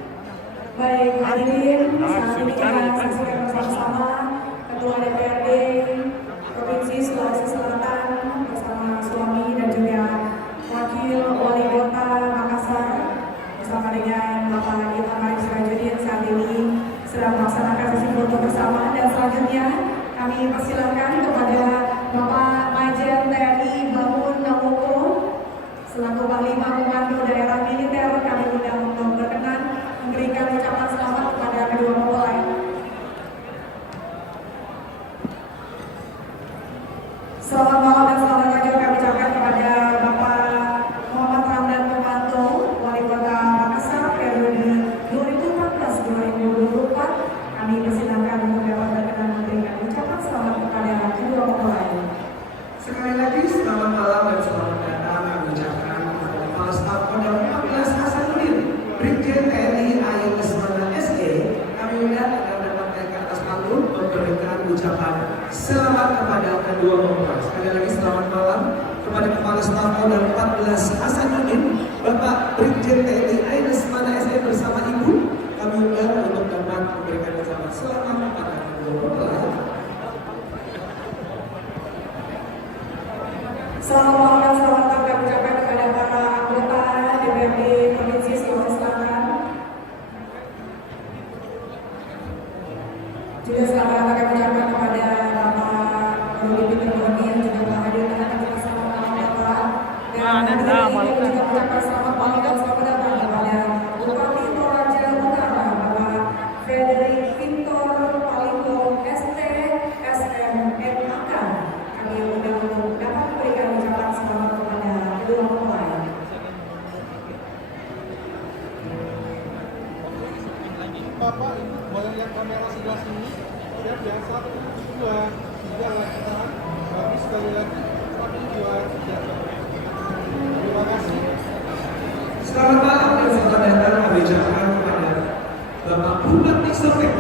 Baik, hadirin, saat ini kita saksikan bersama Ketua DPRD Provinsi Sulawesi Selatan bersama suami dan juga Wakil Wali Kota Makassar bersama dengan Bapak Ilham Arif Sirajudin saat ini sedang melaksanakan sesi foto bersama, dan selanjutnya kami persilakan kepada Bapak Majen TNI Bamun Namoko selaku Panglima Komando Daerah Militer, kami undang untuk berkenan memberikan ucapan selamat kepada kedua mempelai. Selamat malam dan selamat pagi kami ucapkan kepada Bapak Muhammad Ramdan Pomanto, Wali Kota Makassar periode 2014-2024. Kami persilakan untuk dapat berkenan memberikan ucapan selamat kepada kedua mempelai. Sekali lagi selamat malam dan selamat datang kami ucapkan kepada Kepala Staf Kodam 14 Hasanuddin, Brigjen TNI Ayu Lesmana SE. Kami undang agar dapat naik ke atas panggung memberikan ucapan selamat kepada kedua mempelai. Sekali lagi selamat malam kepada Kepala Staf Kodam 14 Hasanuddin, Bapak Brigjen TNI Ayu Lesmana SE bersama Ibu. Kami undang untuk dapat memberikan ucapan selamat kepada kedua mempelai. Selamat malam dan selamat datang kami ucapkan kepada para anggota DPRD Provinsi Sulawesi Selatan. Juga selamat datang kami ucapkan kepada Bapak Rudi Peter Boni yang juga telah hadir dengan kita selamat malam Bapak. Dan kami juga mengucapkan selamat malam dan selamat datang kepada Bupati Toraja Utara Bapak Frederick Victor Palingo ST SMMAK. Kami undang untuk dapat memberikan ucapan selamat kepada kedua mempelai. Bapak, Ibu, boleh lihat kamera sebelah sini? Siap ya, 1, 2, 3 lagi tangan. Bagus, sekali lagi. 1, 2, 3. Terima kasih. Selamat malam dan selamat datang kami ucapkan kepada Bapak Bupati Sopek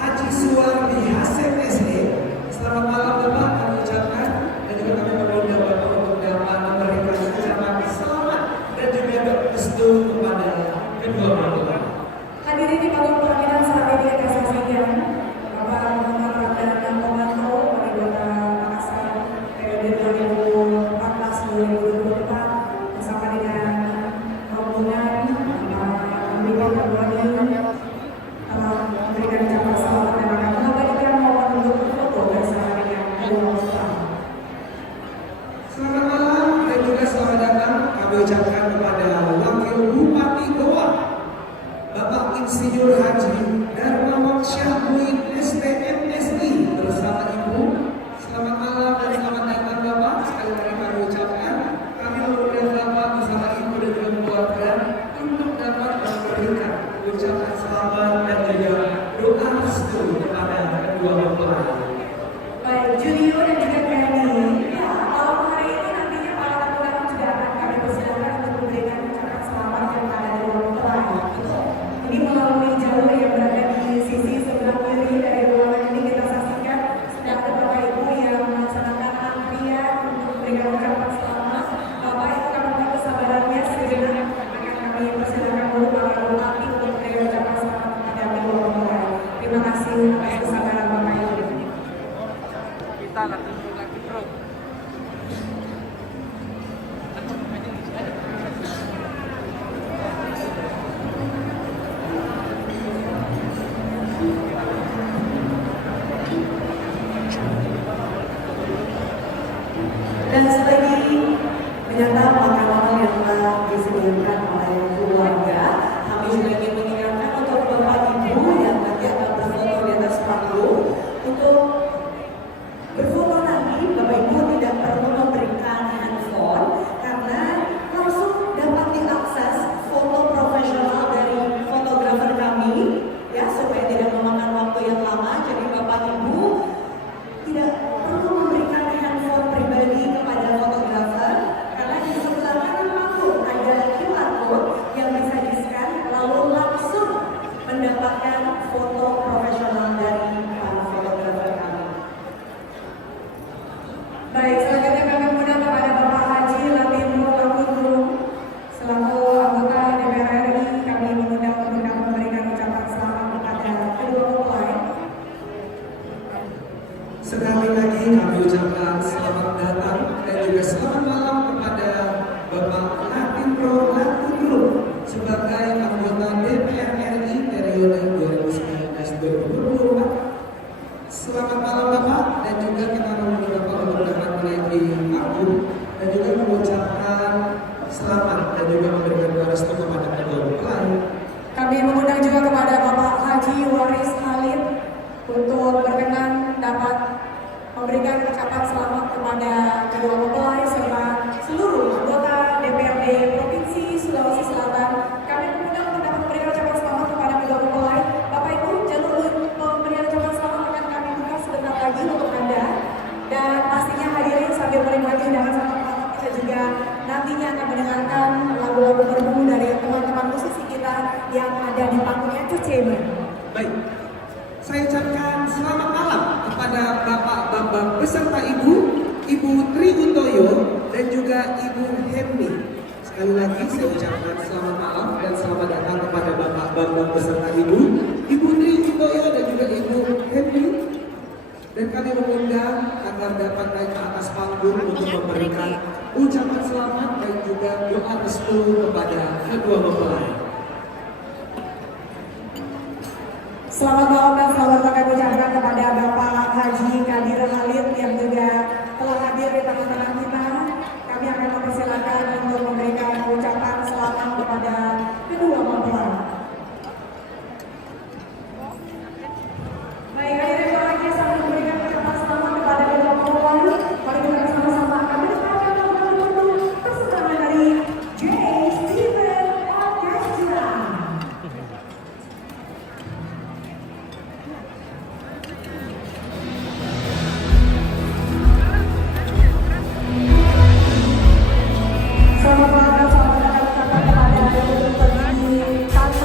Haji Suwardi Hasem SE. Selamat malam Bapak, kami ucapkan, dan juga kami mengundang Bapak untuk dapat memberikan ucapan selamat dan juga restu kepada kedua mempelai. Hadirin di panggung perkawinan saat ini kita saksikan Bapak Muhammad Ramdan Pomanto, Wali Kota Makassar periode 2014-2024 bersama dengan rombongan Bapak Brigjen Boni telah memberikan ucapan selamat dan akan mengabadikan momen untuk foto bersama dengan kedua mempelai. Selamat malam dan juga selamat datang kami ucapkan kepada Wakil Bupati Goa Bapak Insinyur Haji Darmawan Syahmuin STMSI bersama Ibu. Selamat malam dan selamat datang Bapak. Sekali lagi kami ucapkan, kami mengundang Bapak bersama Ibu dan juga keluarga untuk dapat memberikan ucapan selamat dan juga doa restu kepada kedua mempelai. Baik, Julio dan juga Kenny. Ya, malam hari ini nantinya para tamu juga akan kami persilakan untuk memberikan ucapan selamat kepada kedua mempelai. Ini melalui jalur yang berada di sisi sebelah kiri dari ruangan ini kita saksikan sudah ada Bapak Ibu yang melaksanakan antrian untuk memberikan ucapan selamat. Bapak Ibu kami mohon kesabarannya sejenak, akan kami persilakan dulu para bupati untuk memberikan ucapan selamat kepada kedua mempelai. Terima kasih atas kesabaran Bapak Ibu. Kita lagi bro. Dan selagi menyantap makanan yang telah disediakan oleh keluarga, kami juga ingin mengingatkan untuk Bapak Ibu yang nanti akan berfoto di atas panggung untuk berfoto nanti Bapak Ibu tidak perlu memberikan handphone karena langsung dapat diakses foto profesional dari fotografer kami ya, supaya tidak memakan waktu yang lama. Jadi Bapak Ibu tidak perlu memberikan handphone pribadi kepada fotografer juga kepada Bapak Haji Waris Khalid untuk berkenan dapat memberikan ucapan selamat kepada kedua mempelai serta seluruh anggota DPRD Provinsi Sulawesi Selatan. Kami mengundang untuk dapat memberikan ucapan selamat kepada kedua mempelai. Bapak Ibu, jalur pemberian ucapan selamat akan kami buka sebentar lagi untuk Anda. Dan pastinya hadirin sambil menikmati hidangan sama-sama, kita juga nantinya akan mendengarkan lagu-lagu merdu dari teman-teman musisi kita yang ada di panggung entertainment. Baik, saya ucapkan selamat malam kepada Bapak-Bapak beserta Ibu Tri Utoyo dan juga Ibu Hemi. Sekali lagi saya ucapkan selamat malam dan selamat datang kepada Bapak-Bapak beserta Ibu Tri Utoyo dan juga Ibu Hemi. Dan kami mengundang agar dapat naik ke atas panggung untuk memberikan ucapan selamat dan juga doa restu kepada kedua mempelai. Selamat malam dan selamat kami ucapkan kepada Bapak Haji Kadir Khalid yang juga telah hadir di tengah-tengah kita. Kami akan mempersilakan untuk memberikan ucapan selamat kepada kedua mempelai. Baik, hadirin lagi sambil memberikan ucapan selamat kepada kedua mempelai. Mari kita bersama-sama akan mendengarkan lagu-lagu kesukaan dari J. Steven Orchestra. Selamat malam dan selamat datang kepada Ibu Tertinggi kami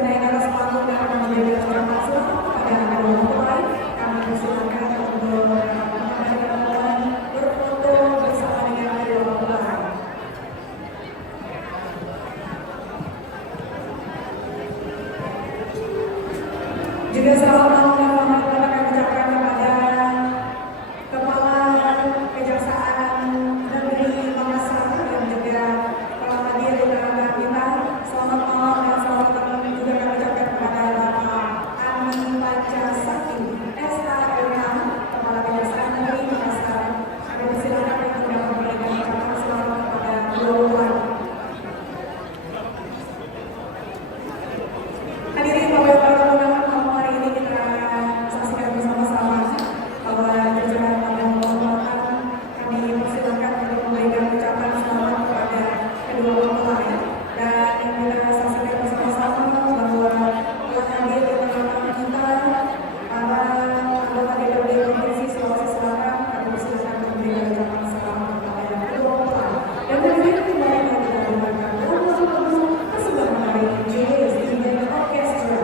sudah naik atas panggung dan akan memberikan ucapan selamat kepada kedua mempelai. Kami persilakan untuk berfoto bersama dengan kedua mempelai. Juga selamat kami ucapkan kepada Kepala Kejaksaan Negeri Makassar dan juga telah hadir di tengah kita. Selamat malam dan selamat datang juga kami ucapkan kepada Bapak Ani Pancasaki, SHMH, Kepala Kejaksaan Negeri Makassar. Kami persilakan untuk memberikan ucapan selamat kepada kedua mempelai. Hadirin Bapak Ibu undangan, malam hari ini kita saksikan bersama-sama bahwa jajaran pada penghormatan kami persilakan untuk memberikan ucapan selamat kepada kedua mempelai dan yang kita saksikan bersama-sama bahwa telah hadir di tengah-tengah kita para anggota DPRD Provinsi Sulawesi Selatan. Kami persilakan untuk memberikan ucapan selamat kepada kedua mempelai dan hadirin kembali yang kita dengarkan lagu-lagu persembahan dari Julius Indian Orchestra.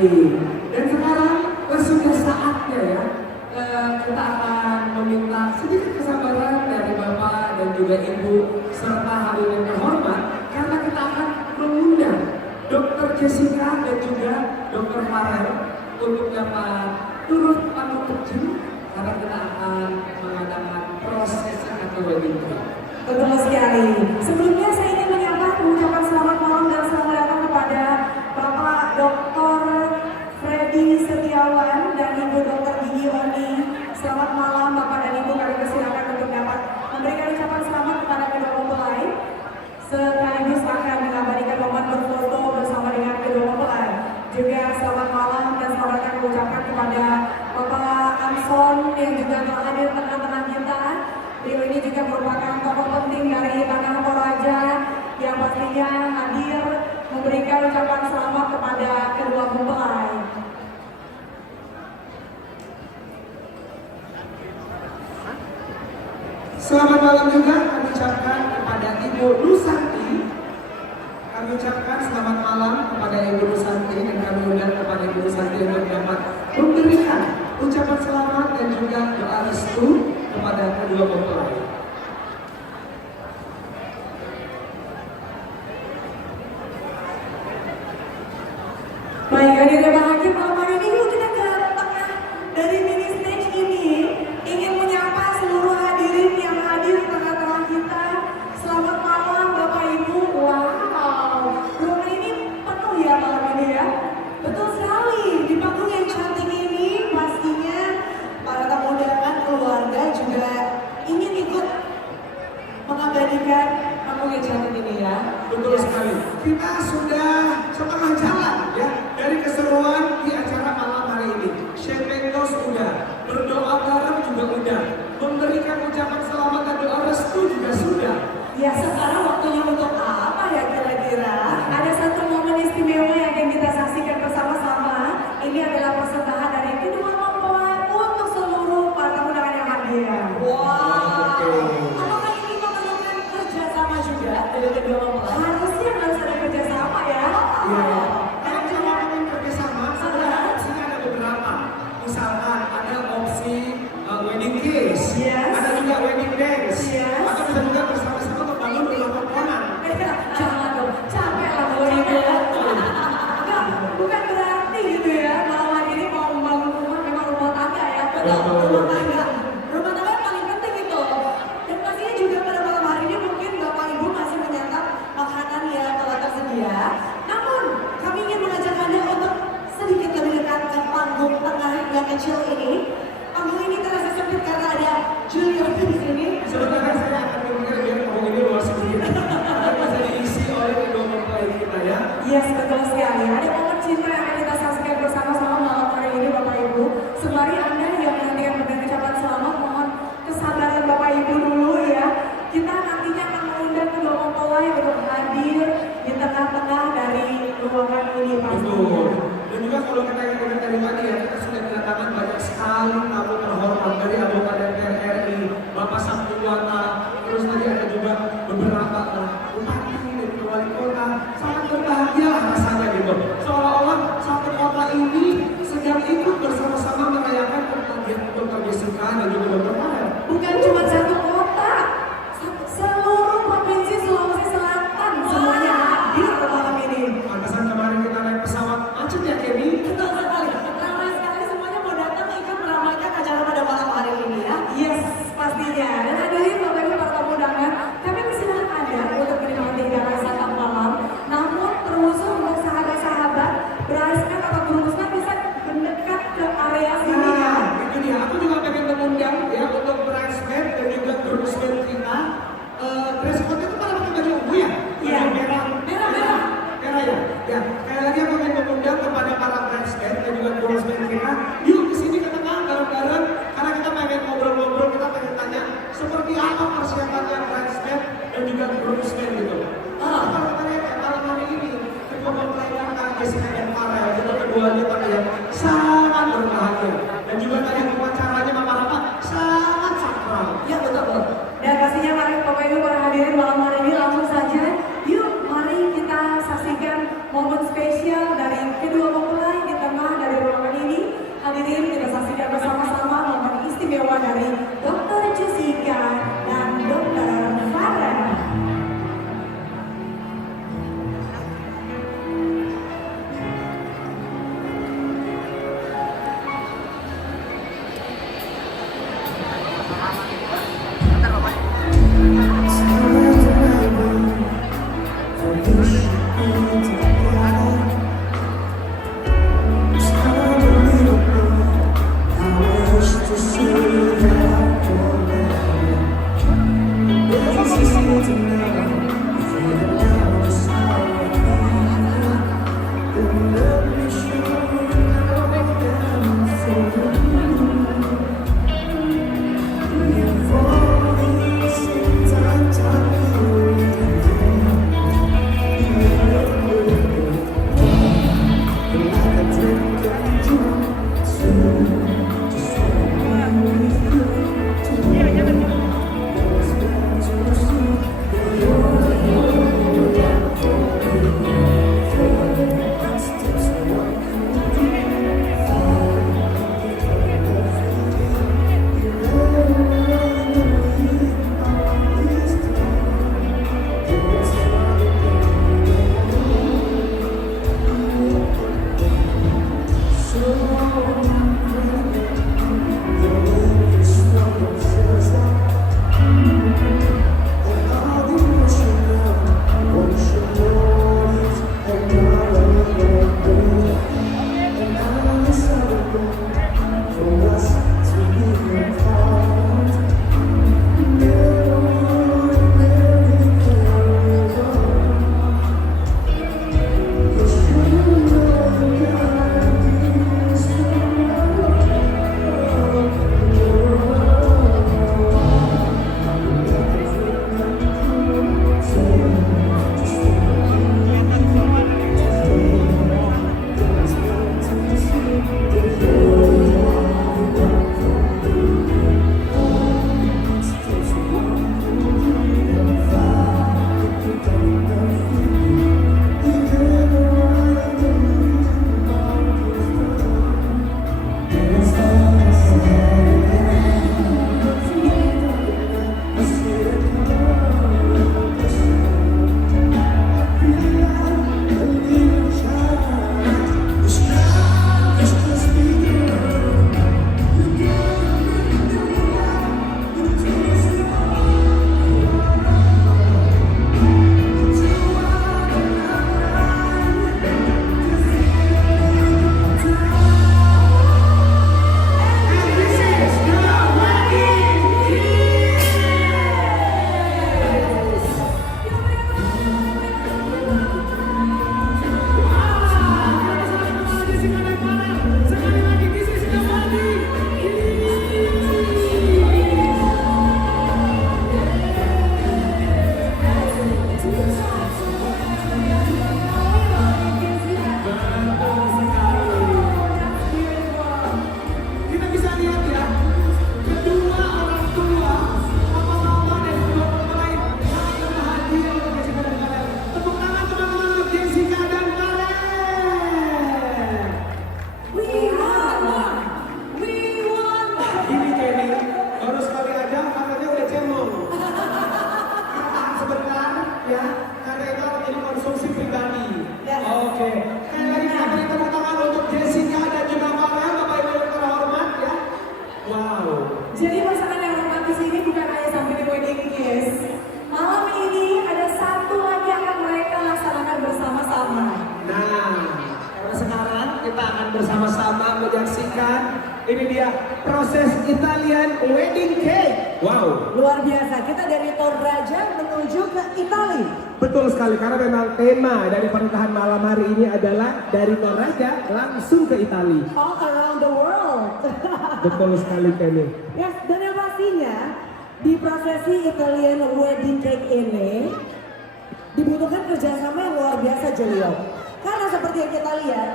Baik, dan sekarang sudah saatnya ya kita akan meminta sedikit kesabaran dari Bapak dan juga Ibu serta hadirin yang hormat karena kita akan mengundang Dr. Jessica dan juga Dr. Farel untuk dapat turut pamit kecil karena kita akan mengadakan proses atau wedding day. Betul sekali. Sebelumnya saya ingin menyapa mengucapkan selamat malam dan selamat datang kepada Bapak Dr. Freddy Setiawan dan Ibu Dr. Gigi Oni. Selamat malam Bapak dan Ibu, kami persilakan untuk dapat memberikan ucapan selamat kepada kedua mempelai. Sekaligus akan mengabadikan momen berfoto bersama dengan kedua mempelai. Juga selamat malam dan selamat datang mengucapkan kepada Bapak Anson yang juga telah hadir tengah-tengah kita. Beliau ini juga merupakan tokoh penting dari tanah Toraja yang pastinya hadir memberikan ucapan selamat kepada kedua mempelai. Selamat malam juga kami ucapkan kepada Ibu Nusanti. Kami ucapkan selamat malam kepada Ibu Nusanti dan kami undang kepada Ibu Nusanti untuk dapat memberikan ucapan selamat dan juga doa restu kepada kedua mempelai. Baik, hadirin bahagia malam hari ini yuk kita ke tengah dari mini stage ini ingin menyapa seluruh hadirin yang hadir di tengah-tengah kita. Selamat malam Bapak Ibu. Wow, ruangan ini penuh ya malam ini ya. Betul sekali, di panggung yang cantik ini pastinya para tamu undangan keluarga juga ingin ikut mengabadikan panggung yang cantik ini ya. Betul sekali. Kita sudah setengah jalan ya dari keseruan di acara malam hari ini. Champagne toast udah, berdoa bareng juga udah, memberikan ucapan selamat dan doa restu juga sudah. Ya, sekarang waktunya untuk apa ya kira-kira? Ada satu momen istimewa yang akan kita saksikan bersama-sama. Ini adalah persembahan dari kedua mempelai untuk seluruh para tamu undangan yang hadir. Wow. Apakah ini memerlukan kerjasama juga dari kedua mempelai? Harusnya harus ada kerjasama ya. Iya. Kalau ngomongin kerjasama, sebenarnya opsinya ada beberapa. Misalkan ada opsi wedding cake, Yes. ada juga wedding dance, Yes. atau bisa juga bersama-sama membangun rumah komponan. Jangan dong, capek lah kalau itu ya. Enggak, bukan berarti gitu ya. Malam hari ini mau membangun rumah memang rumah tangga ya. Betul, rumah tangga. Rumah tangga yang paling penting itu. Dan pastinya juga pada malam hari ini mungkin Bapak Ibu masih menyantap makanan yang telah tersedia. Namun, kami ingin mengajak Anda untuk sedikit lebih dekat ke panggung tengah yang kecil ini. Panggung ini terasa sempit karena ada Julio di sini. Sebenarnya saya akan memikir biar ngomong ini luas sedikit. Tapi bisa diisi oleh kedua mempelai kita ya. Yes, betul sekali. Ada momen cinta yang akan kita saksikan bersama-sama malam hari ini Bapak Ibu. Sembari Anda yang menantikan memberikan ucapan selamat, mohon kesabaran Bapak Ibu dulu ya. Kita nantinya akan mengundang kedua mempelai untuk hadir di tengah-tengah dari ruangan ini pastinya. Betul. Dan juga kalau kita ingat dari tadi ya, kita sudah kedatangan banyak sekali tamu terhormat dari anggota DPR RI, Bapak Sampuwata, terus tadi ada juga beberapa bupati dan wali kota. Sangat berbahagia lah rasanya gitu. Seolah-olah satu kota ini sedang ikut bersama-sama merayakan kebahagiaan Dr. Jessica dan juga Dr. Farel. Bukan cuma satu kota, seluruh provinsi Sulawesi Selatan semuanya hadir malam ini. Pantesan kemarin kita naik pesawat macet ya Kenny. Betul sekali. Ramai sekali semuanya mau datang ikut meramaikan acara pada malam hari ini ya. Yes, pastinya. Dan hadirin Bapak Ibu para tamu undangan, kami persilakan Anda untuk menikmati hidangan santap malam. Namun terusung untuk sahabat-sahabat bridesmaid atau groomsmen bisa mendekat ke area sini ya. Nah, itu dia. Aku juga pengen mengundang ya untuk bridesmaid dan juga istimewa dari Dr. Jessica dan Dr. Farah. Jadi pasangan yang romantis ini bukan hanya sampai di wedding kiss. Malam ini ada satu lagi yang akan mereka laksanakan bersama-sama. Nah, karena sekarang kita akan bersama-sama menyaksikan ini dia proses Italian wedding cake. Wow, Luar biasa, kita dari Toraja menuju ke Itali. betul sekali karena memang tema dari pernikahan malam hari ini adalah dari Toraja langsung ke Itali. All around the world. Betul sekali Kenny. Yes, dan yang pastinya di prosesi Italian wedding cake ini dibutuhkan kerjasama yang luar biasa, Julio. Karena seperti yang kita lihat,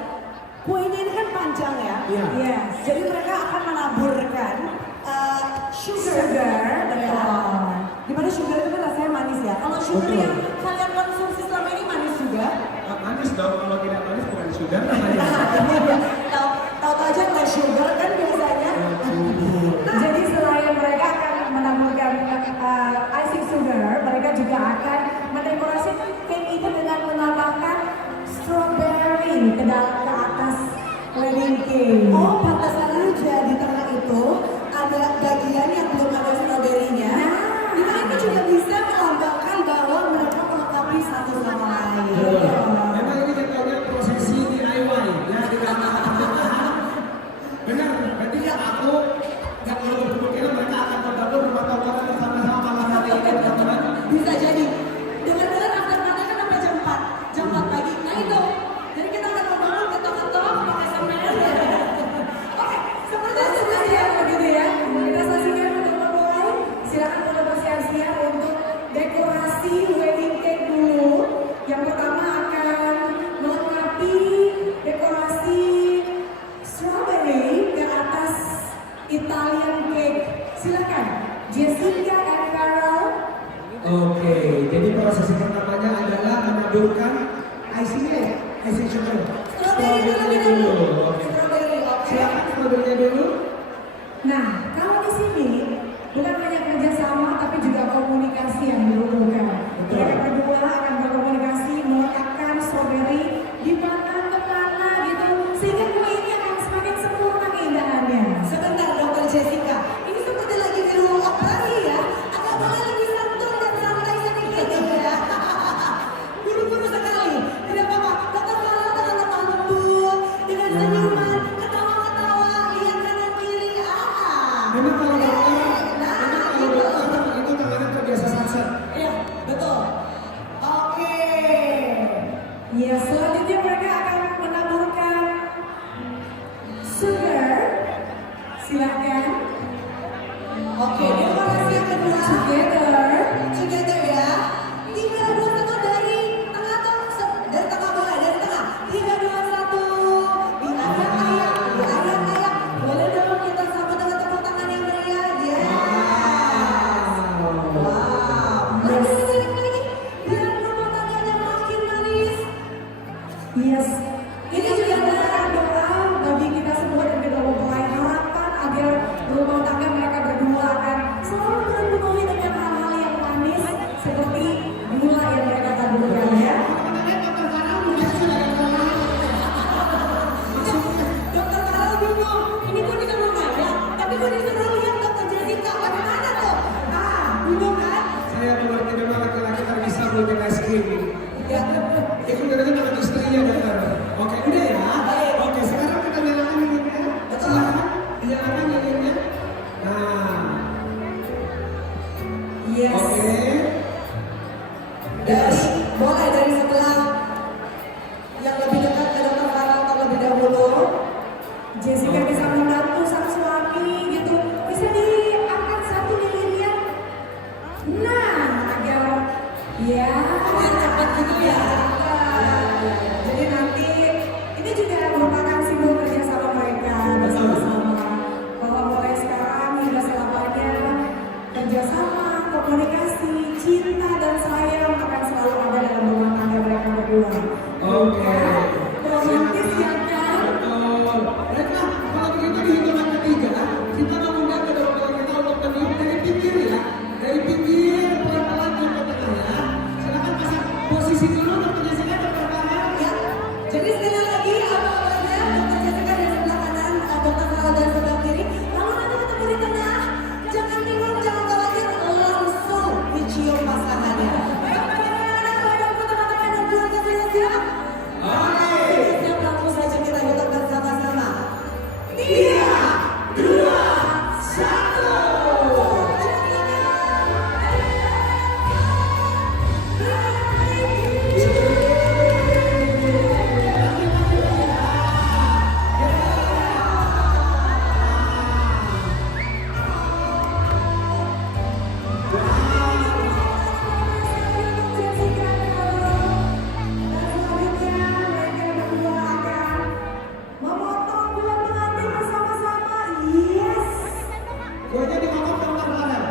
kuenya ini kan panjang ya. Iya. Yes. Jadi mereka akan menaburkan sugar betul. Dimana sugar itu kan rasanya manis ya. Kalau sugar Betul. yang kalian konsumsi selama ini manis juga. Manis dong, kalau tidak manis bukan sugar namanya. Tahu aja nggak sugar kan biasanya. Jadi kalian cake. Silakan, Jessica and Carol. Oke, jadi prosesi pertamanya adalah menaburkan icing-nya ya, icing sugar. Strawberry dulu. Oke. Silakan strawberry dulu. Nah, kalau di sini bukan hanya kerjasama tapi juga komunikasi yang dibutuhkan. Mereka berdua akan berkomunikasi meletakkan strawberry di mana kemana gitu, sehingga kue ini akan semakin sempurna keindahannya. Sebentar, Dokter Jessica, ini seperti lagi di ruang operasi ya. Agak boleh lebih santun dan santai sedikit ya. Buru-buru sekali. Tidak apa-apa. Dokter Carol dengan lemah lembut, dengan senyuman, ketawa-ketawa, lihat kanan kiri. Memang kalau dokter itu tangannya terbiasa sunset. Iya, betul. Oke. Ya, selanjutnya mereka akan menaburkan sugar. Silakan. Oke, dekorasi yang kedua. Together ya. 3, 2, 1 dari tengah atau dari tengah boleh, dari tengah. 3, 2, 1. Diayak-ayak. Boleh dong kita sambut dengan tepuk tangan yang meriah. Ya. Wow. Lagi. Biar rumah tangganya makin manis. Yes. Ini juga adalah doa bagi kita semua dan kita mempelai harapan agar rumah tangga mereka berdua akan selalu terpenuhi dengan hal-hal yang manis seperti gula yang mereka taburkan ya. Dokter Carol bingung, ini kok disuruh nanya, tapi kok disuruh lihat Dokter Jessica, bagaimana tuh? Bingung kan? Saya mengerti memang laki-laki bisa multitasking. Ya. Itu dari tangan istrinya dokter. Oke, udah ya. Oke, sekarang kita nyalakan lilinnya. Silakan dinyalakan lilinnya. Nah, Yes. oke. Boleh dari sebelah yang lebih dekat ke Dokter Carol terlebih dahulu. Jessica bisa membantu sang suami gitu. Bisa diangkat satu lilinnya. Nah, agar ya cepat gitu ya. Jadi nanti ini juga merupakan simbol kerjasama mereka bersama-sama. Bahwa mulai sekarang hingga selamanya kerjasama, komunikasi, cinta dan sayang akan selalu ada dalam rumah tangga mereka berdua. Oke. Romantis ya kan? Betul. Baiklah, kalau begitu di hitungan ketiga, kita mengundang kedua-dua kita untuk meniup dari pinggir ya. Dari pinggir pelan-pelan ke tengah ya. Silakan pasang posisi dulu dokter Jessica dokter Carol. Ya. Jadi sekali lagi apa-apanya Dokter Jessica dari sebelah kanan, Dokter Carol dari sebelah kiri. Lalu nanti ketemu di tengah. Jangan bingung, jangan khawatir, langsung dicium pasangannya. Baik, bagaimana keadaan teman-teman dan keluarga sudah siap? Oke. Siap, langsung saja kita hitung bersama-sama. 3, 2, 1. Kuenya dimotong dokter Carol.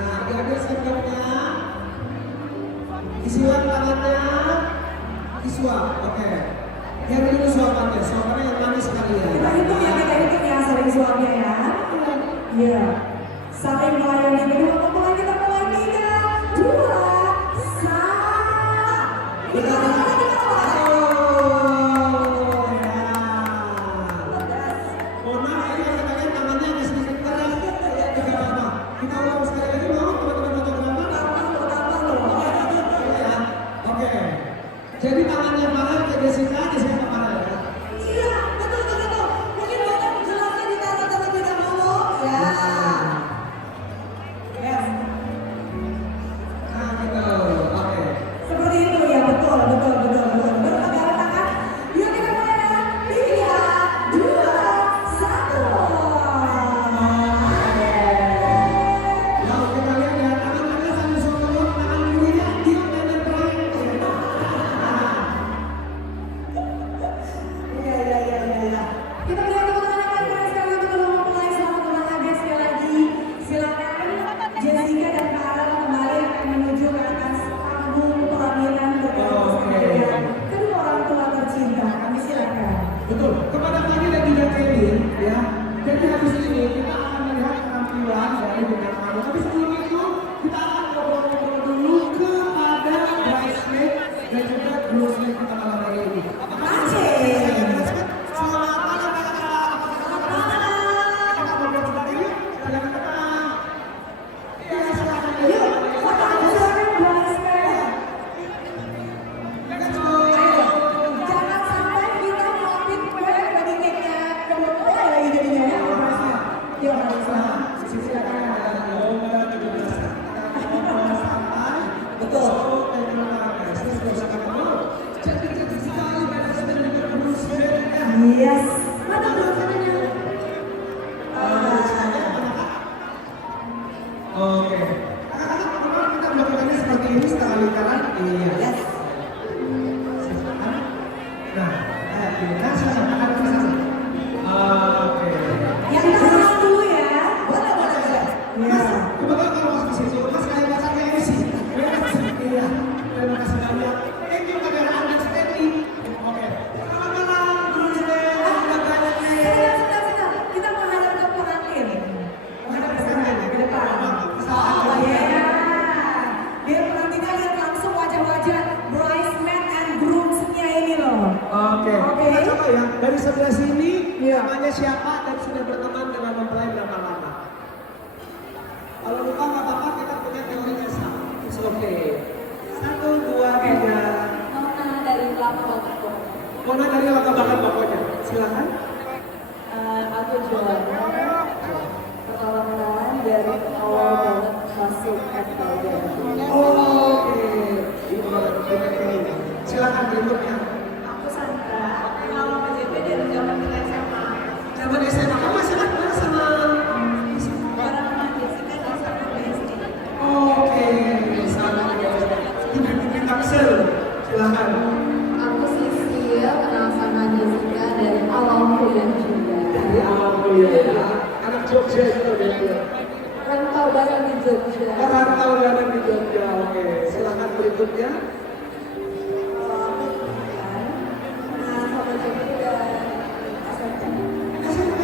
Nah, diambil sendoknya. Disuap tangannya. Disuap. Oke. Yang dulu suapannya. Suapannya yang manis sekali ya. Kita hitung ya, saling suapnya ya. Iya. Saling melayani kedua mempelai kita mulai 3, 2, 1. Ini kalau kita di bawah. Oh, ya. Mohon maaf, ini kadang-kadang tangannya agak sedikit keras. Tidak apa-apa. Kita ulang sekali lagi mau teman-teman fotografer. Ya. Oke. Jadi tangannya Farah ke Jessica, Jessica ke Farah ya. Iya, betul. Mungkin boleh jelasnya ditaruh terlebih dahulu. Ya. Yes. Nah, gitu. Oke. Seperti itu ya, betul. Berpegangan tangan. Yuk kita mulai ya. 3, 2, 1. Lalu kita lihat ya, tangan-tangan sambil semua tangan dulunya diam dan nempel. Iya. Kita berikan tepuk tangan yang paling keras sekali untuk habis ini kita akan melihat penampilan dari bintang tamu. Tapi sebelum itu kita akan ngobrol-ngobrol dulu kepada bridesmaid dan juga groomsmaid kita malam hari ini. Selamat malam kakak-kakak. Kita ngobrol sebentar yuk. Silakan kakak. Ya silakan yuk. Jangan sampai kita ngobrol kue bagi cake-nya kemudian lagi jadinya ya. Yuk, silakan. Betul. Yes. Mana belakangnya? Oke. Kakak-kakak, kita belakangnya seperti ini setengah lingkaran. Iya. Yes. Nah, nah, sana. Oke. Yang kita senang dulu ya. Boleh. Mas, kebetulan kalau masuk ke situ, Mas kayak baca kayak ini sih. Iya. Terima kasih banyak. Thank you kamera Anda Steady. Oke. Selamat malam, groomsmen. Selamat banyak nih. Sebentar. Kita menghadap ke pengantin. Menghadap ke sana, ke depan. Oh iya. Biar pengantinnya lihat langsung wajah-wajah bridesmaid and groomsnya ini loh. Oke. Oke. Kita coba ya. Dari sebelah sini, Iya. namanya siapa dan sudah berteman dengan mempelai berapa lama? Kalau lupa nggak apa-apa, kita punya teorinya sama. It's okay. 1, 2, 3. Nona dari Lama Batu. Mona dari latar belakang pokoknya. Silakan. Aku Joanna. Pertama kenalan dari awal banget masuk FKG. Oke. Ini. Silakan berikutnya. Aku Sandra. Kenal sama JP dari zaman kita SMA. Zaman SMA kamu masih kan sama. Barang sama Jessica dan sama BSD. Oke. Sama. Bibit taksel. Silakan. Aku Sisil, kenal sama Jessica dari awal kuliah juga. Dari awal kuliah. Anak Jogja itu dia. Rantau bareng di Jogja. Merantau dan di Jogja. Oke. Silakan berikutnya. Kenal sama JP dari SMP. SMP.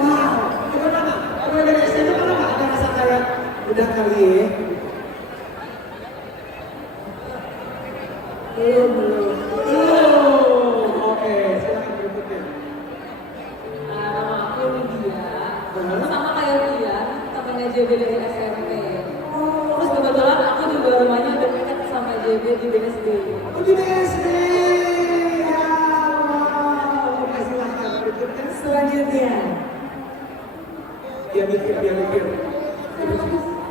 Wow. Bagaimana? Kalau dari SMP pernah nggak ada rasa kayak udah kali ya? Belum. Oke. Silakan berikutnya. Nama aku Lydia, sama kayak dia, temannya JB dari SMP. Terus kebetulan aku juga rumahnya dekat sama JB di BSD. Oh di BSD. Ya, wow. Oke, silakan berikutnya. Selanjutnya. Dia mikir.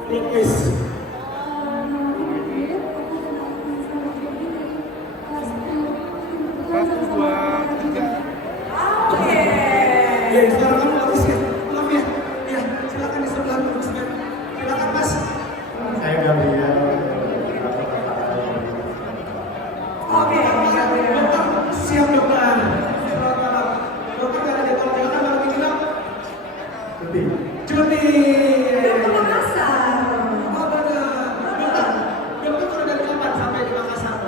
Lukis. Oke. Ya, sekarang kamu lukis ya. Maaf ya. Ya, silakan di sebelah lukis. Silakan Mas. Saya Gabriel. Oke. Dokter, siap dokter. Selamat malam. Dokter nggak ada jadwal jalan malam ini dok? Cuti. Dokter Makassar. Oh benar. Dokter sudah dari kapan sampai di Makassar?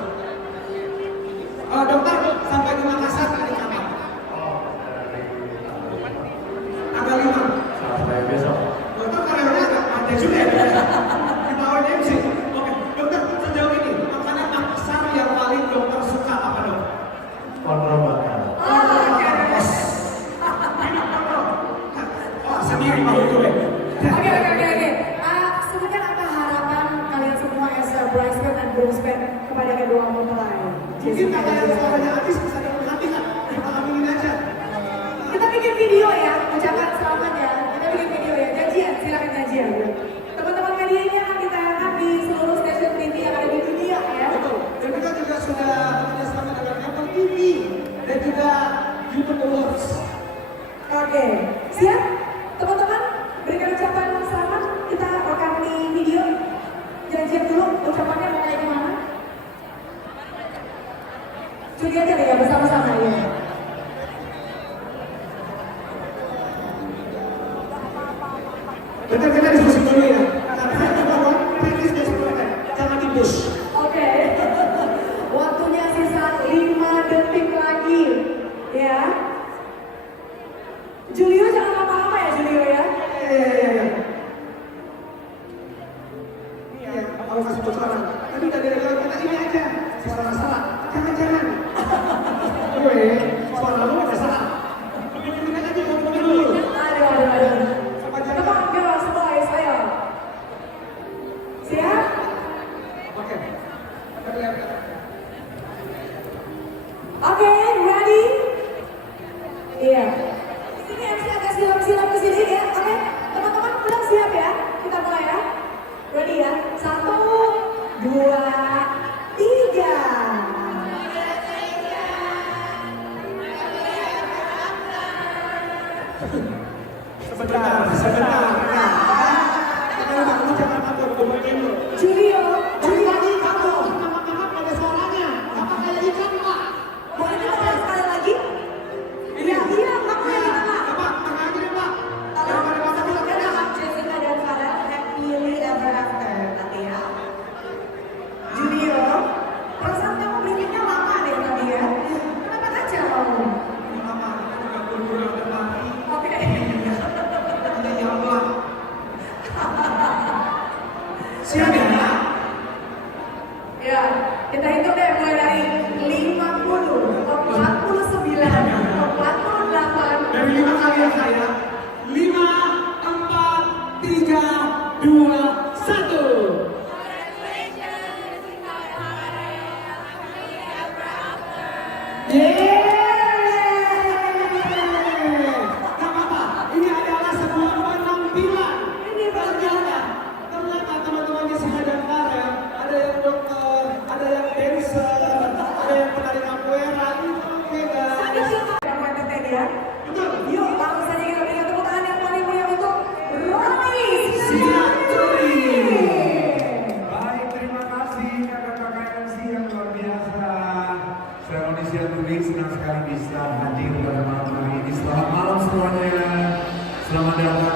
Oh dokter sampai di Makassar dari kapan? Agak 5. Sampai besok. Dokter karyawannya agak pandai juga ya. Dibawanya MC. Oke, dokter sejauh ini makanan Makassar yang paling dokter suka apa dok? Kontrol bakar. Oh sendiri mau itu ya. Oke. Sebenarnya apa harapan kalian semua as a bridesmaid and groomsmen kepada kedua mempelai? Mungkin kata yang suaranya habis bisa diperhatikan. Kita ambilin aja. Kita bikin video ya, ucapan selamat ya. Kita bikin video ya, janjian, silakan janjian. Teman-teman media ini akan ditayangkan di seluruh stasiun TV yang ada di dunia ya. Betul. Dan kita juga sudah bekerjasama dengan Apple TV dan juga YouTube Awards. Oke, siap? Teman-teman, berikan ucapan selamat. Kita rekam di video. Janjian dulu, ucapannya mau kayak gimana? Cuti aja deh ya, bersama-sama ya. Bentar kita diskusi dulu ya. Karena saya juga mau kritis dan sebagainya. Jangan dibus. Oke. Waktunya sisa 5 detik lagi. Ya. Julio jangan lama-lama ya, Julio.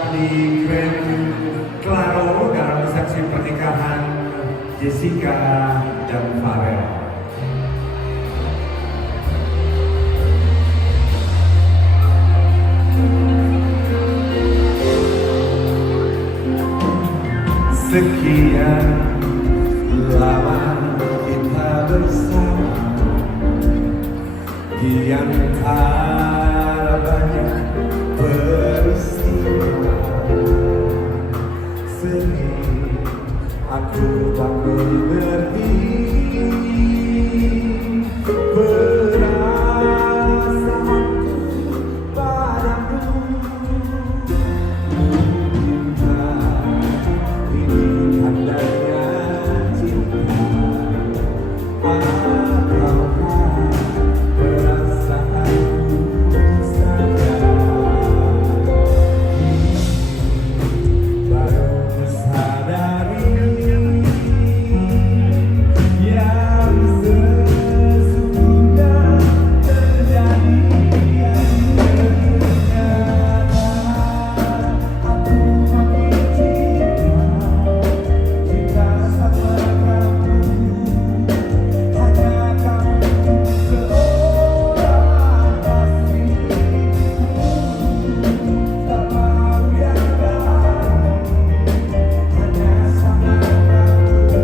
di Grand Claro dalam resepsi pernikahan Jessica dan Farel. Sekian lama kita bersama, di antara banyak peristiwa, sering aku tak mengerti perasaanku padamu. Tandanya cinta, ataukah perasaanku saja? Baru ku sadari yang sesungguhnya terjadi. Ternyata aku makin cinta sama kamu, hanya kamu seorang kasihku. Tak mau yang lain, hanya sama kamu,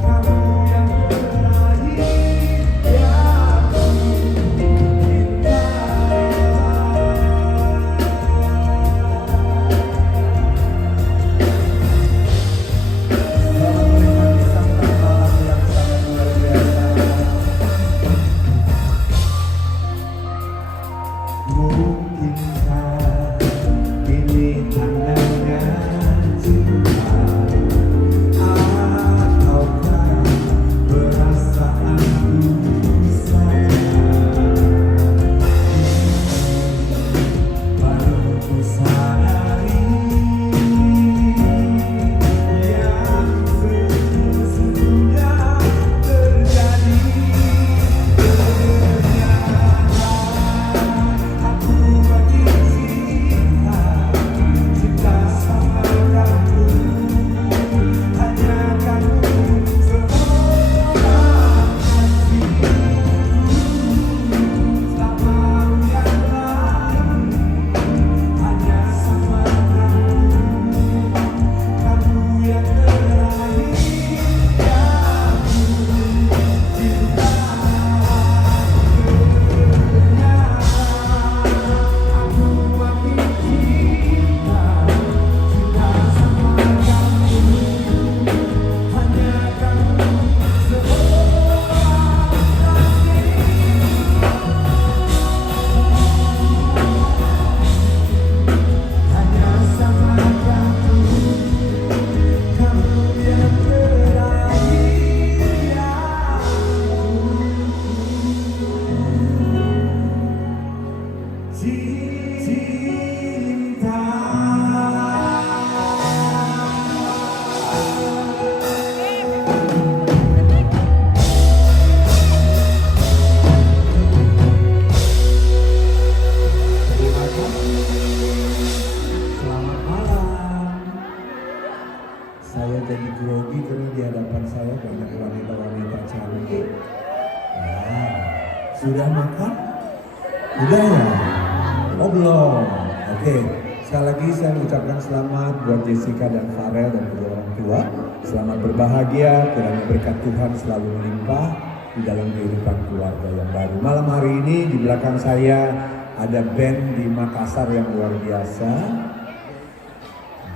kamu yang terakhir yang ku cinta. Mungkinkah ini tandanya cinta, ataukah perasaanku saja? Baru ku sadari yang sesungguhnya terjadi. Aku makin cinta sama kamu, hanya kamu seorang kasihku. Tak mau yang lain, hanya sama kamu, kamu yang terakhir yang ku cinta. Aku makin cinta sama kamu, hanya kamu seorang hanya sama kamu, kamu yang terakhir yang cinta. Terima kasih. Selamat malam. Saya jadi grogi karena di hadapan saya banyak wanita-wanita cantik. Nah, sudah makan? Udah ya? Oh belum. Oke, sekali lagi saya mengucapkan selamat buat Jessica dan Farel dan kedua orang tua. Selamat berbahagia, kiranya berkat Tuhan selalu melimpah di dalam kehidupan keluarga yang baru. Malam hari ini di belakang saya ada band di Makassar yang luar biasa,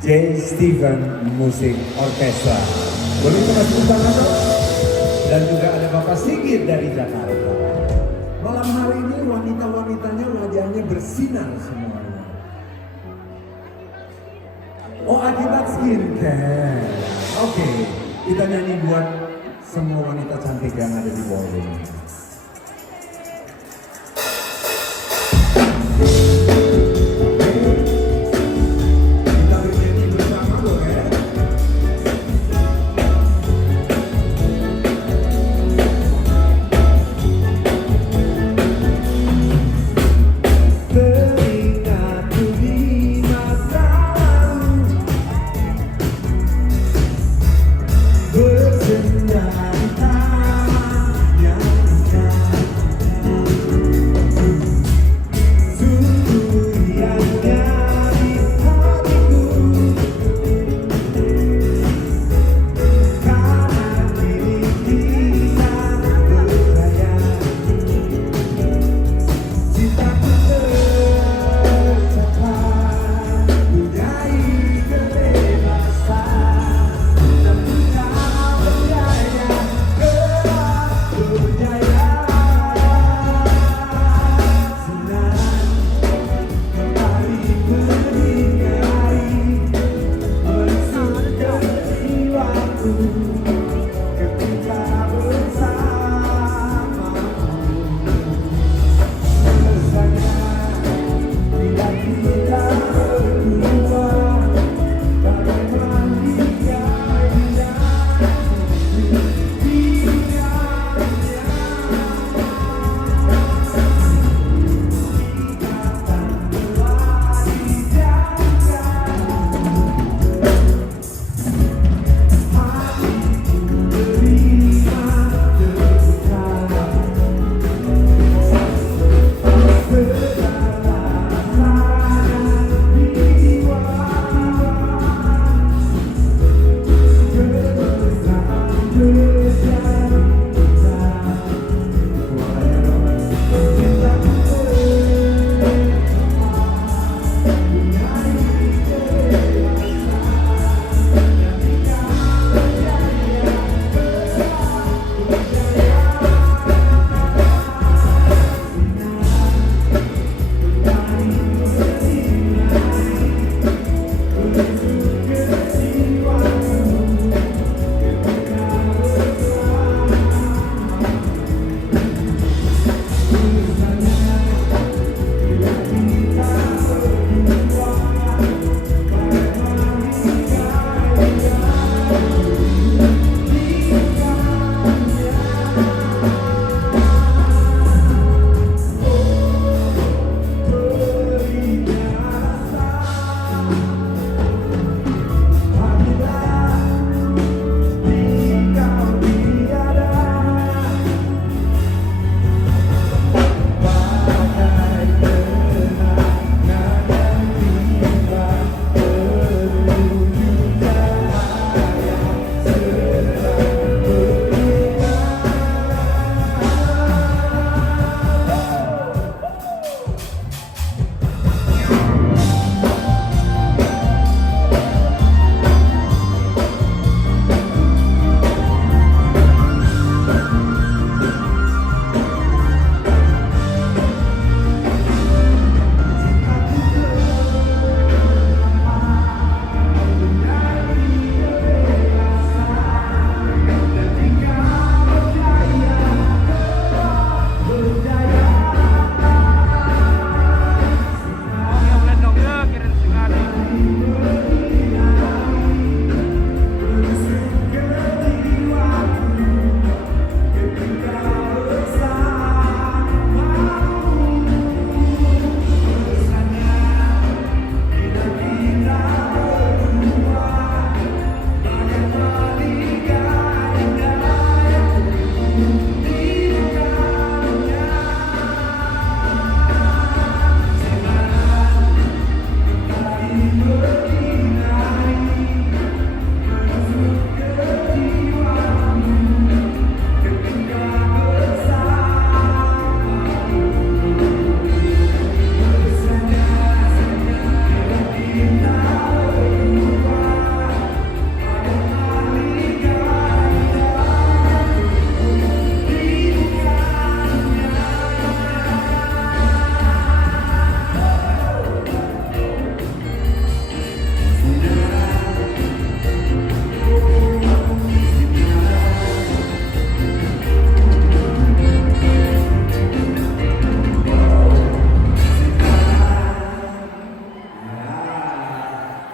J. Stephen Music Orchestra. Boleh kita tepuk tangan dong? Dan juga ada Bapak Sigit dari Jakarta. Malam hari ini wanita-wanitanya wajahnya bersinar semuanya. Oh, akibat skincare. Oke, kita nyanyi buat semua wanita cantik yang ada di ballroom. Kita bernyanyi bersama boleh? Teringatku di masa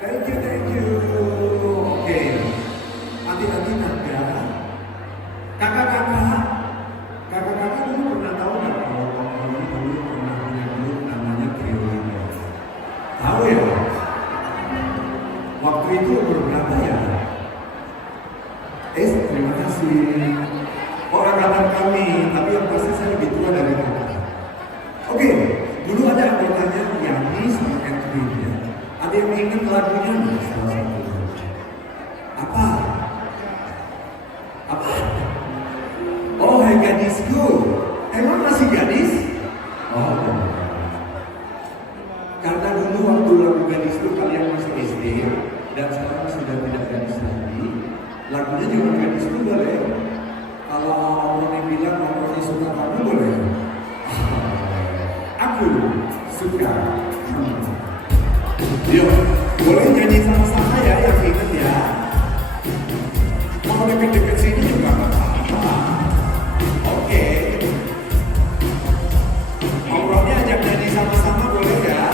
Thank you, thank you. Oke. Hati-hati Naga. Kakak-kakak. Kakak-kakak dulu pernah tahu nggak kalau Om dulu pernah punya grup namanya Trio Leaders? Tahu ya? Waktu itu umur berapa ya? Terima kasih. Oh, angkatan kami, tapi yang pasti saya lebih tua dari kakak. Oke, dulu ada anggotanya Yani sama Edwin ya. Ada yang ingat lagunya nggak salah satu? Apa? Apa? Oh, Hai Gadisku. Emang masih gadis? Oh, karena dulu waktu lagu Gadisku kalian masih SD dan sekarang sudah tidak gadis lagi. Lagunya juga Gadisku boleh. Kalau orang bilang orang suka kamu boleh. Aku suka kamu. Yuk, boleh nyanyi sama-sama ya yang inget ya. Mau deket-deket sini juga nggak apa-apa. Oke. Ngobrolnya ajak nyanyi sama-sama boleh ya.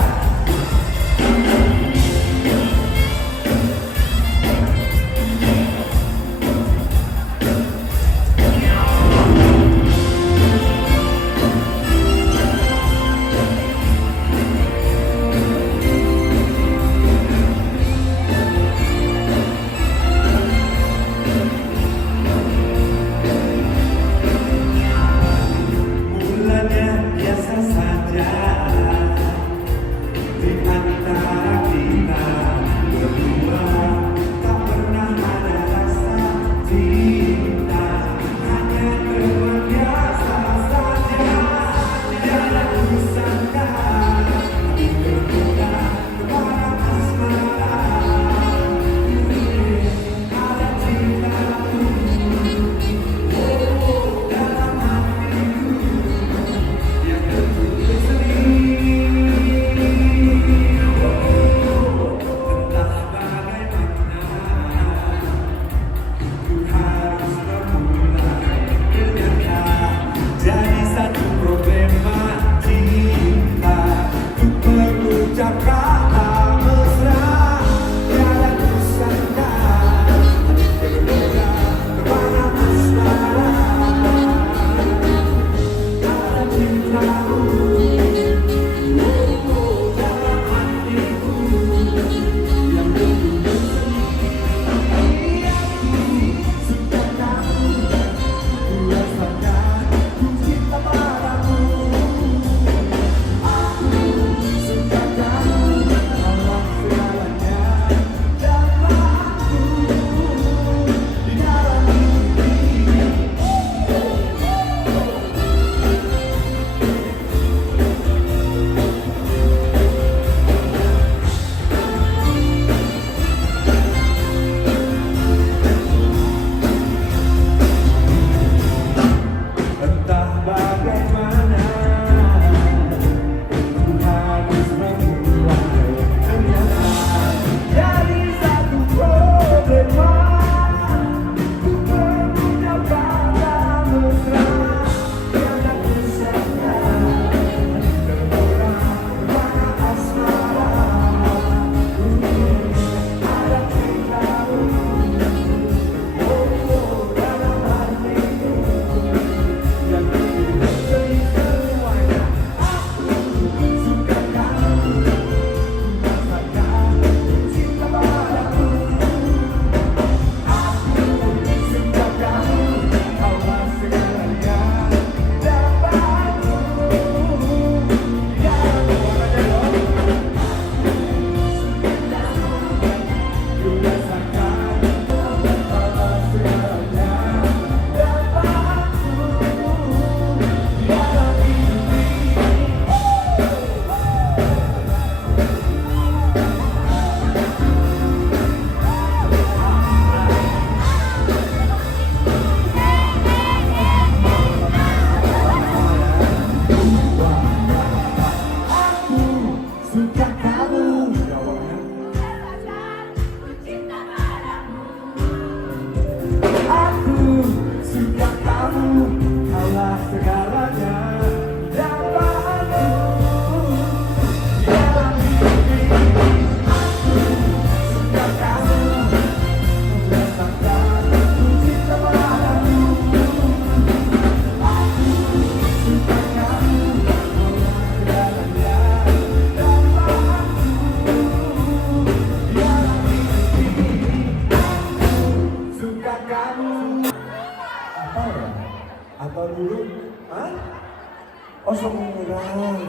Oh, seumuran.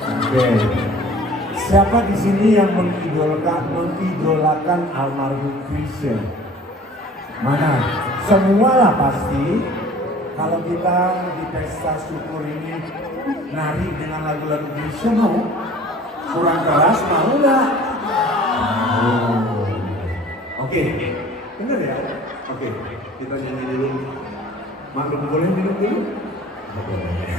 Oke. Siapa di sini yang mengidolakan almarhum Chrisye? Mana? Semua lah pasti. Kalau kita di pesta syukur ini nari dengan lagu-lagu Chrisye mau? Kurang keras mau nggak? Mau. Oke, bener ya? Oke, kita nyanyi dulu. Maklum boleh minum dulu? Boleh.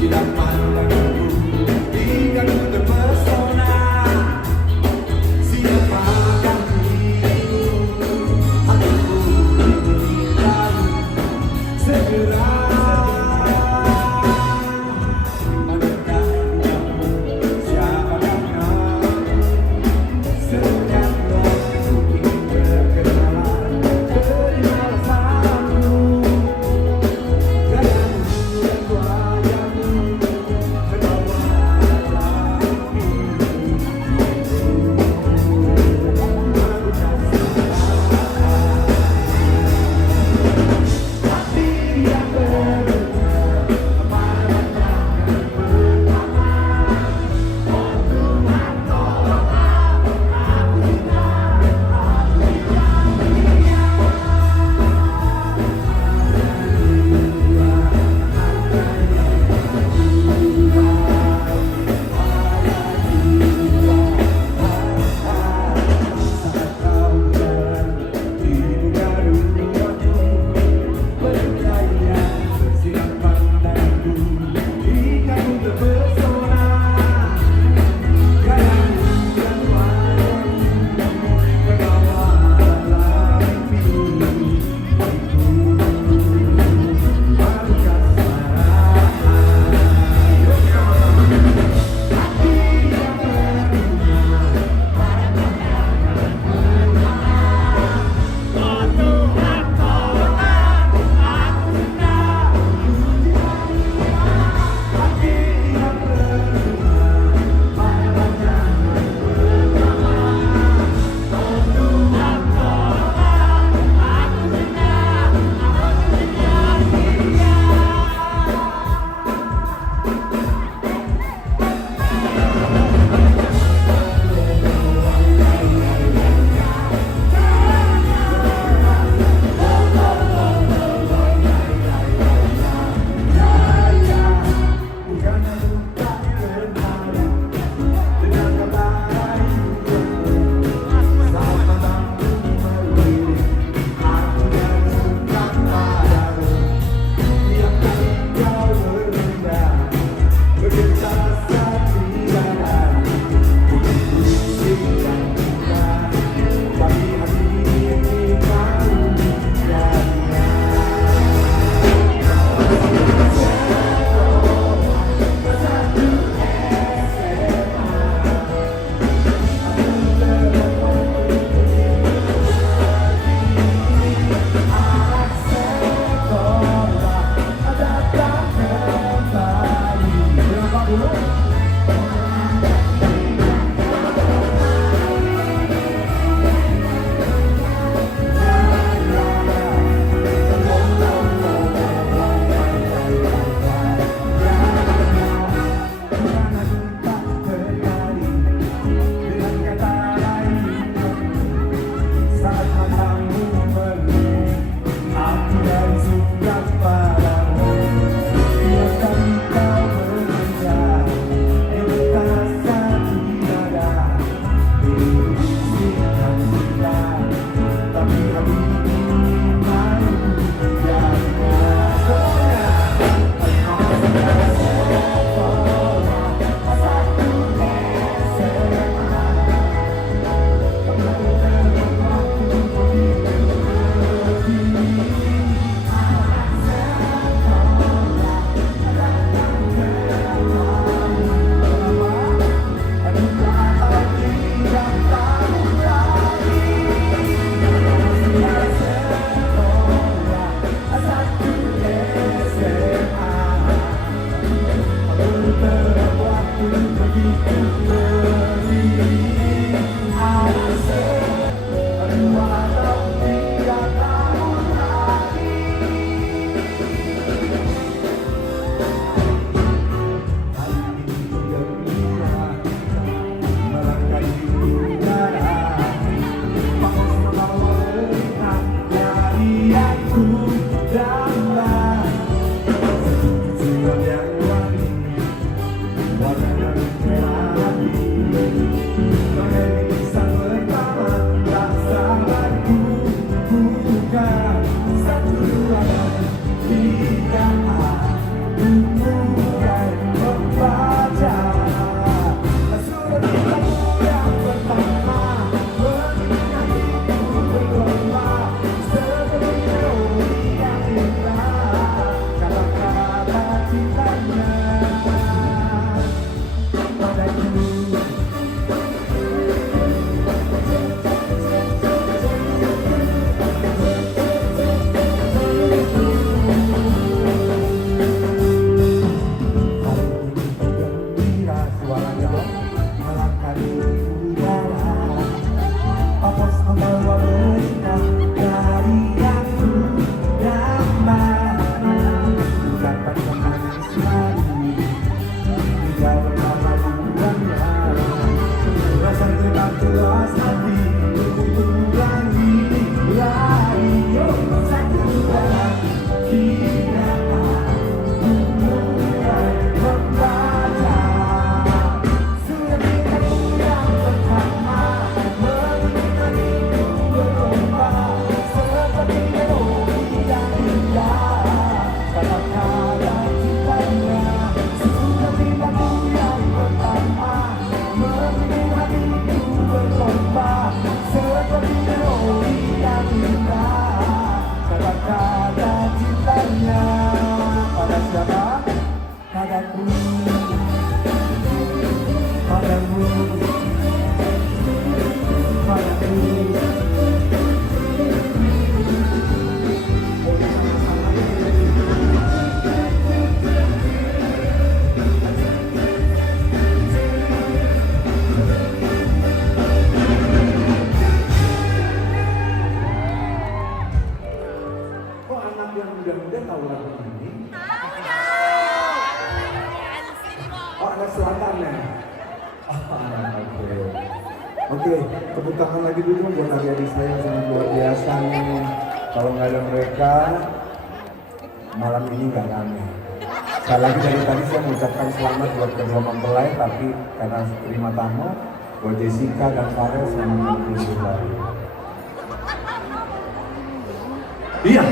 Tidak pandang tahu lagu ini? Oh, anak selatan ya? Oke, tepuk tangan lagi dulu buat adik-adik saya yang sangat luar biasa nih. Kalau nggak ada mereka, malam ini nggak rame. Sekali lagi dari tadi saya mengucapkan selamat buat kedua mempelai, tapi karena terima tamu, buat Jessica dan Farel selamat kembali. Iya.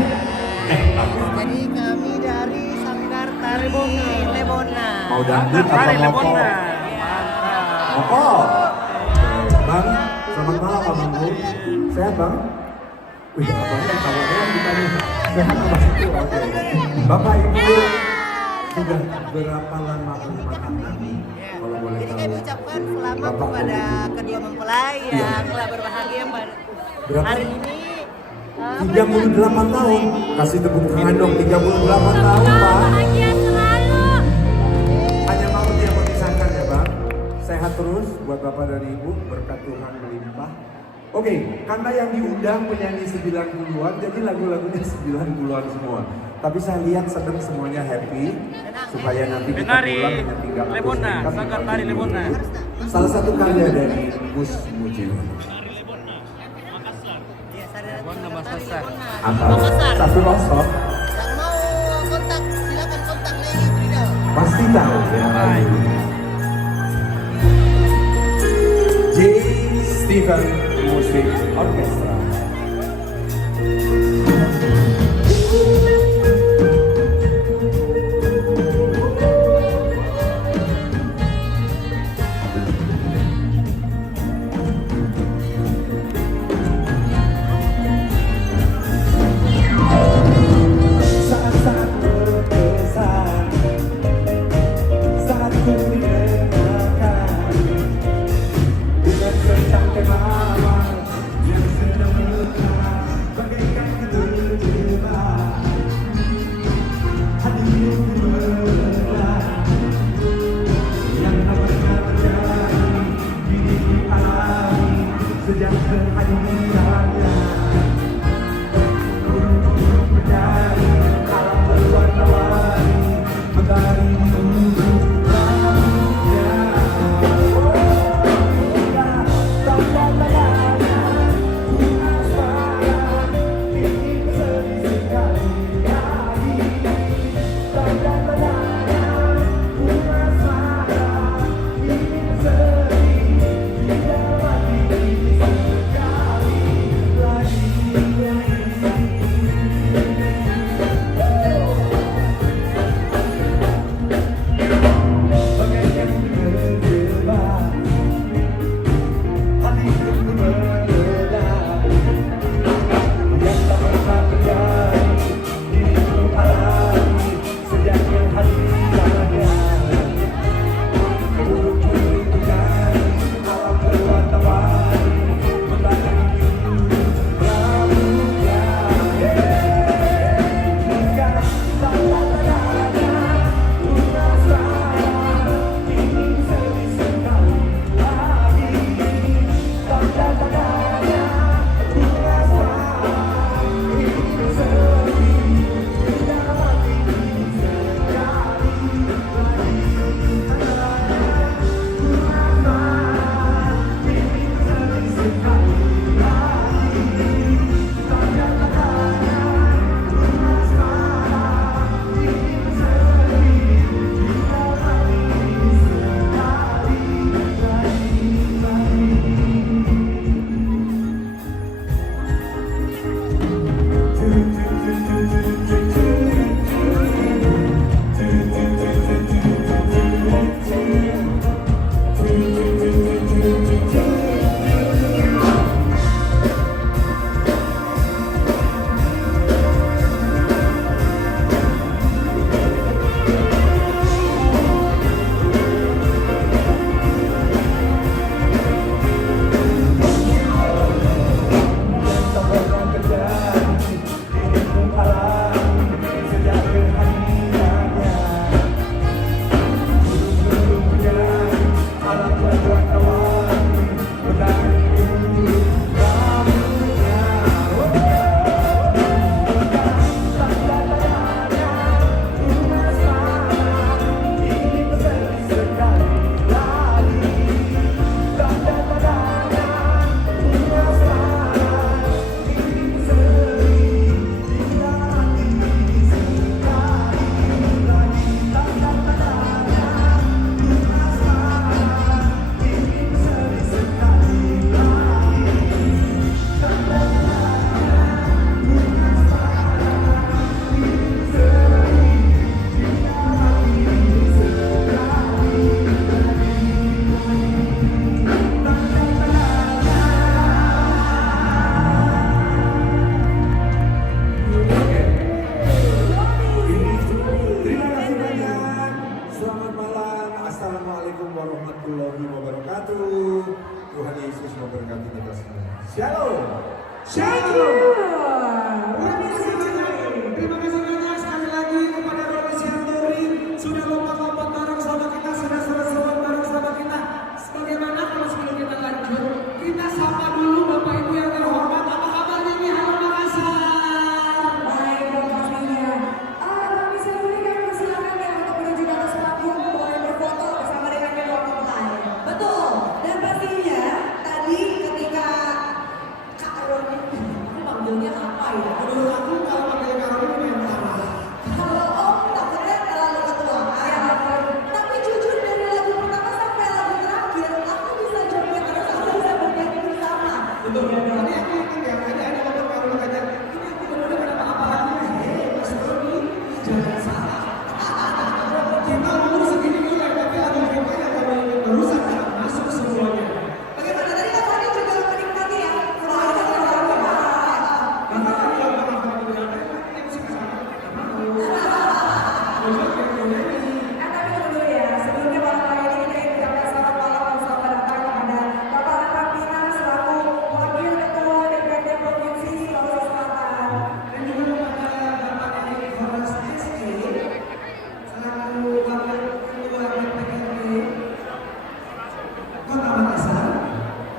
Jadi kami dari Sanggar Tari Lebona. Mau dangdut atau moko? Moko. Bang, selamat malam Bang Minggu. Sehat Bang? Wih, abangnya kabarnya kita nih. Sehat Mas itu. Oke. Bapak Ibu sudah berapa lama berumah tangga? Kalau boleh Jadi tahu. kami ucapkan selamat Bapak kepada kedua mempelai yang telah berbahagia pada Berapa? hari ini. 38 tahun. Kasih tepuk tangan dong, 38 tahun Pak. Bahagia selalu. Hanya mau dia mau disangkan ya Bang. Sehat terus buat Bapak dan Ibu, berkat Tuhan melimpah. Oke, karena yang diundang penyanyi 90-an, jadi lagu-lagunya 90-an semua. Tapi saya lihat sedang semuanya happy, supaya nanti kita pulang hanya tinggal Lebona, Sanggar Tari Lebona. Salah satu karya dari Gus Mujiw. Lebona Makassar. Apa? Satu rosok, Yang mau kontak, silakan kontak Lady Frida. pasti tahu ya. J. Stephen Music Orchestra. Saat-saat berkesan, saat ku didengarkan dengan secangkir mawar yang sedang melekat bagaikan keterjebak. Hatiku meledak yang tak pernah terjadi, kini dialami sejak kehadirannya. Burung-burung berdari, alam berwarna-warni, mentari menuju rambutnya. Bagaikan terjebak, hatiku meledak yang tak pernah terjadi, diriku alami sejak kehadirannya. Burung-burung berdari, alam berwarna-warni, mentari menuju rambutnya. Hingga tanda-tandanya bunga sayang ingin sedih sekali lagi. Tanda-tandanya bunga sayang ingin sedih, tidak mati sekali lagi. Bunga sayang ingin sedih sekali lagi. Tanda-tandanya bunga sayang ingin sedih, tidak mati sekali lagi. Shalom. Thank you. Terima kasih banyak sekali lagi kepada Roni Sianturi sudah lompat-lompat bareng sama kita, sudah seru-seruan bareng sama kita. Bagaimana kalau sebelum kita lanjut, kita sapa dulu Bapak Ibu yang terhormat. Apa kabarnya nih? Halo Makassar. Baik, dong pastinya. Kami sendiri kan persilakan ya untuk menuju ke atas panggung, boleh berfoto bersama dengan kedua mempelai. Betul. Dan pastinya tadi ketika Kak Roni, aku panggilnya apa ya? Menurut aku kalau pakai karung ini yang salah. Kalau Om takutnya terlalu ketua. Tapi jujur dari lagu pertama sampai lagu terakhir, aku bisa joget terus, aku bisa bernyanyi bersama. Betul. Tadi aku ingat ya, ada motor karung aja. Ini aku benar-benar ada apa-apaan. Mas Roni, jangan salah. Kita umur segini mulai, tapi lagu kita yang merusak masuk semuanya. Bagaimana tadi Kak Fani juga menikmati ya? Tapi dulu ya, sebelumnya malam hari ini kita ingin ucapkan selamat malam dan selamat datang kepada Bapak Raka Pina selaku Wakil Ketua DPRD Provinsi Sulawesi Selatan. Dan juga kepada Bapak Erik Horas SK selaku Wakil Ketua DPRD Kota Makassar.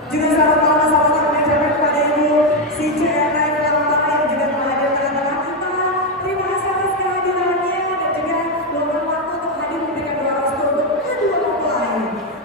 Juga selamat malam dan selamat datang mengucapkan kepada Ibu CCNI Kelambang yang juga telah hadir tengah-tengah kita. Terima kasih atas kehadirannya dan juga luangkan waktu untuk hadir memberikan doa restu untuk kedua mempelai.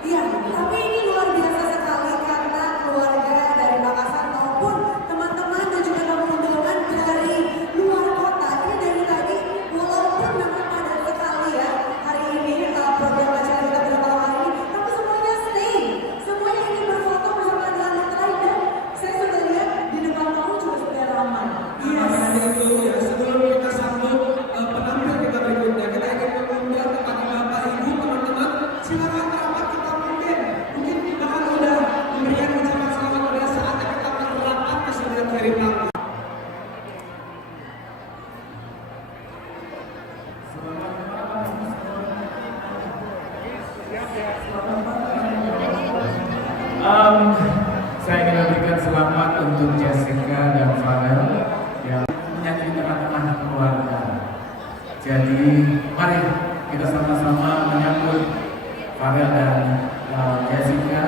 Iya, tapi ini luar biasa sekali karena keluarga dari Makassar maupun teman-teman dan juga tamu undangan dari luar kota. Ini dari tadi walaupun memang padat sekali ya hari ini program acara kita pada malam hari ini, tapi semuanya stay, semuanya ingin berfoto bersama dengan mempelai dan saya sudah lihat di depan panggung juga sudah ramai. Makanya itu ya, sebelum kita sambut penampil kita berikutnya, kita ingin mengundang kepada Bapak Ibu teman-teman, silakan rapat kita mungkin kita kan udah memberikan ucapan selamat pada saatnya kita merapat ke sebelah kiri panggung. Saya ingin memberikan selamat untuk Jessica dan Farel yang menyanyi di tengah-tengah keluarga. Jadi mari kita sama-sama menyambut Farel dan Jessica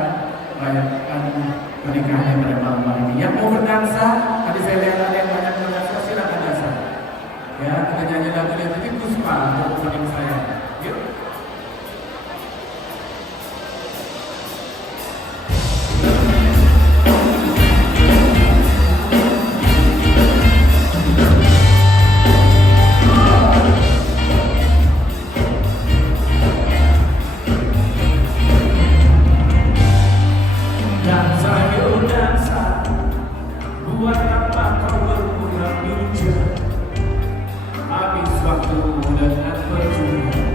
merayakan pernikahannya pada malam hari ini. Yang mau berdansa, tadi saya lihat ada yang banyak berdansa, silakan dansa. Ya, kita nyanyi lagu yang tadi Puspa untuk opening saya. Yuk. Dansa yuk dansa, buat apa kau berpura-pura? Habis waktu dengan percuma.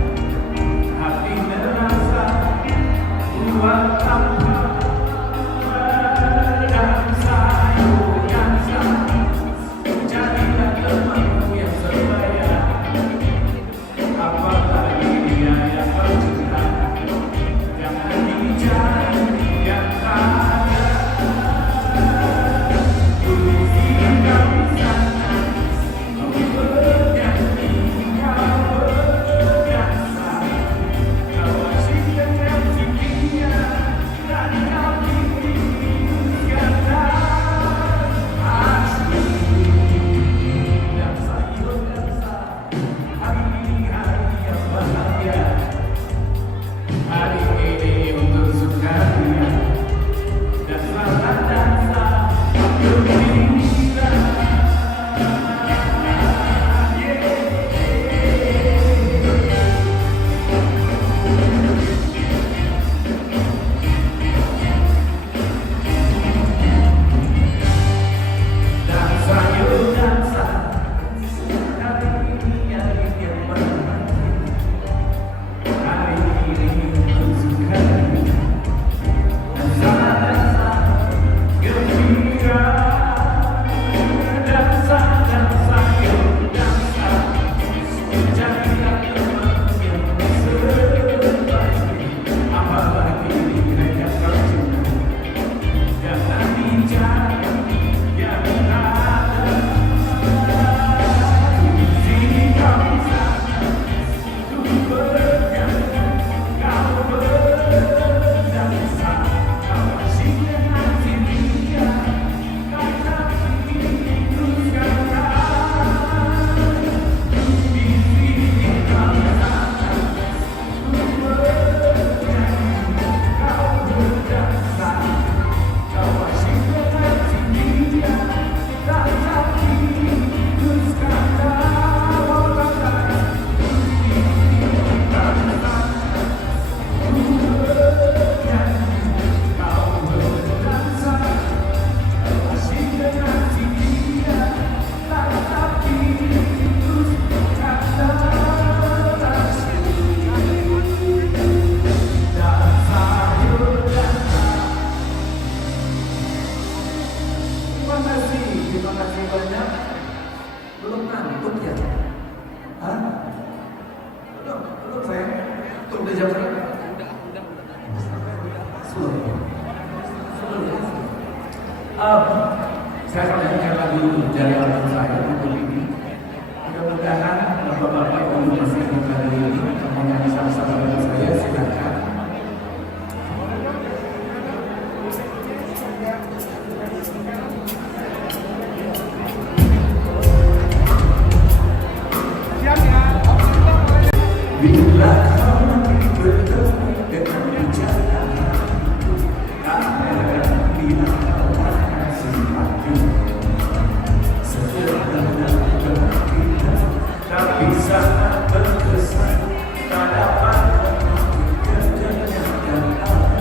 ngantuk ya? Hah? Belum saya. Tuh udah jam berapa? Saya akan nyanyikan lagu dari album saya untuk ini. Mudah-mudahan bapak-bapak ibu masih buka dari ini mau nyanyi sama-sama dengan saya, silakan. Bila kau bertemu dengan bicara, kamera bila kau akan simpati. Sederhana kita, tapi sangat berkesan. Tak dapat mengerjakan apa.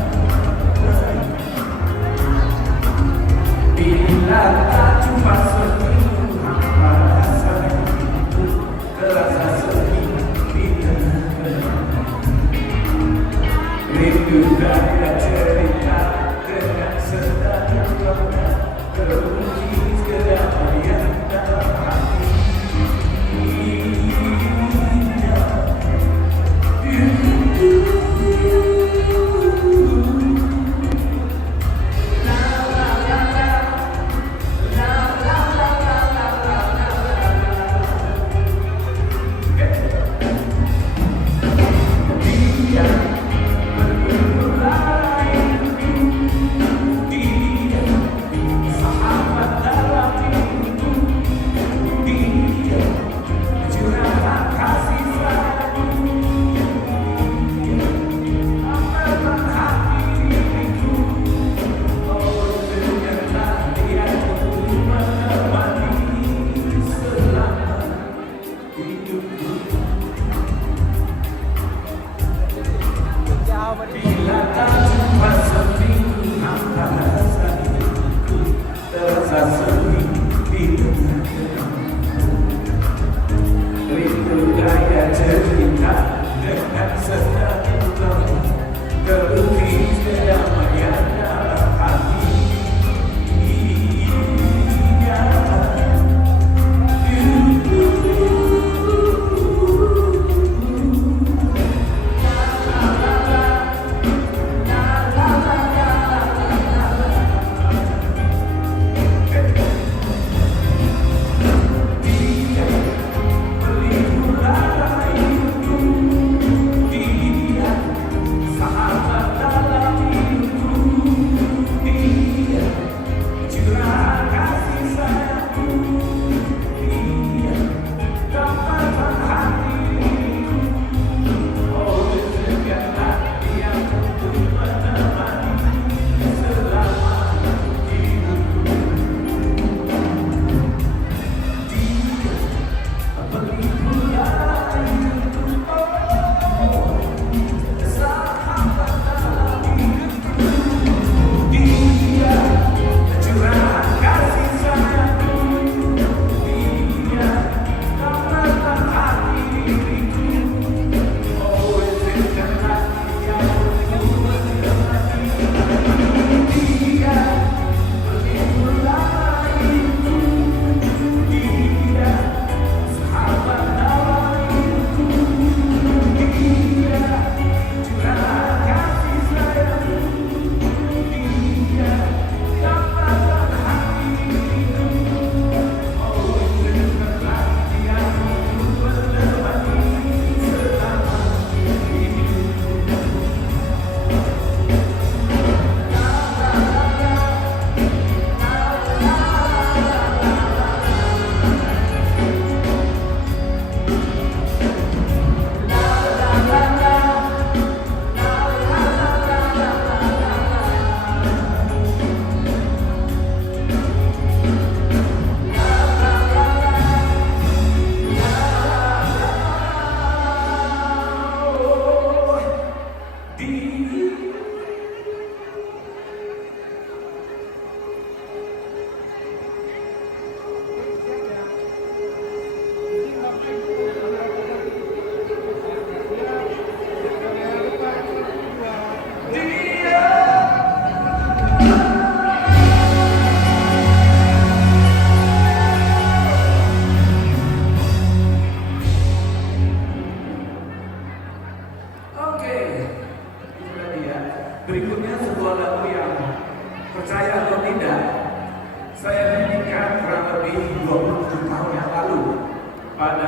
Bila tak cuma seminggu, hampa rasa itu terasa sedih. Rindu dan cerita dengan sedang bangga teruji kedamaian dalam hati. La la la la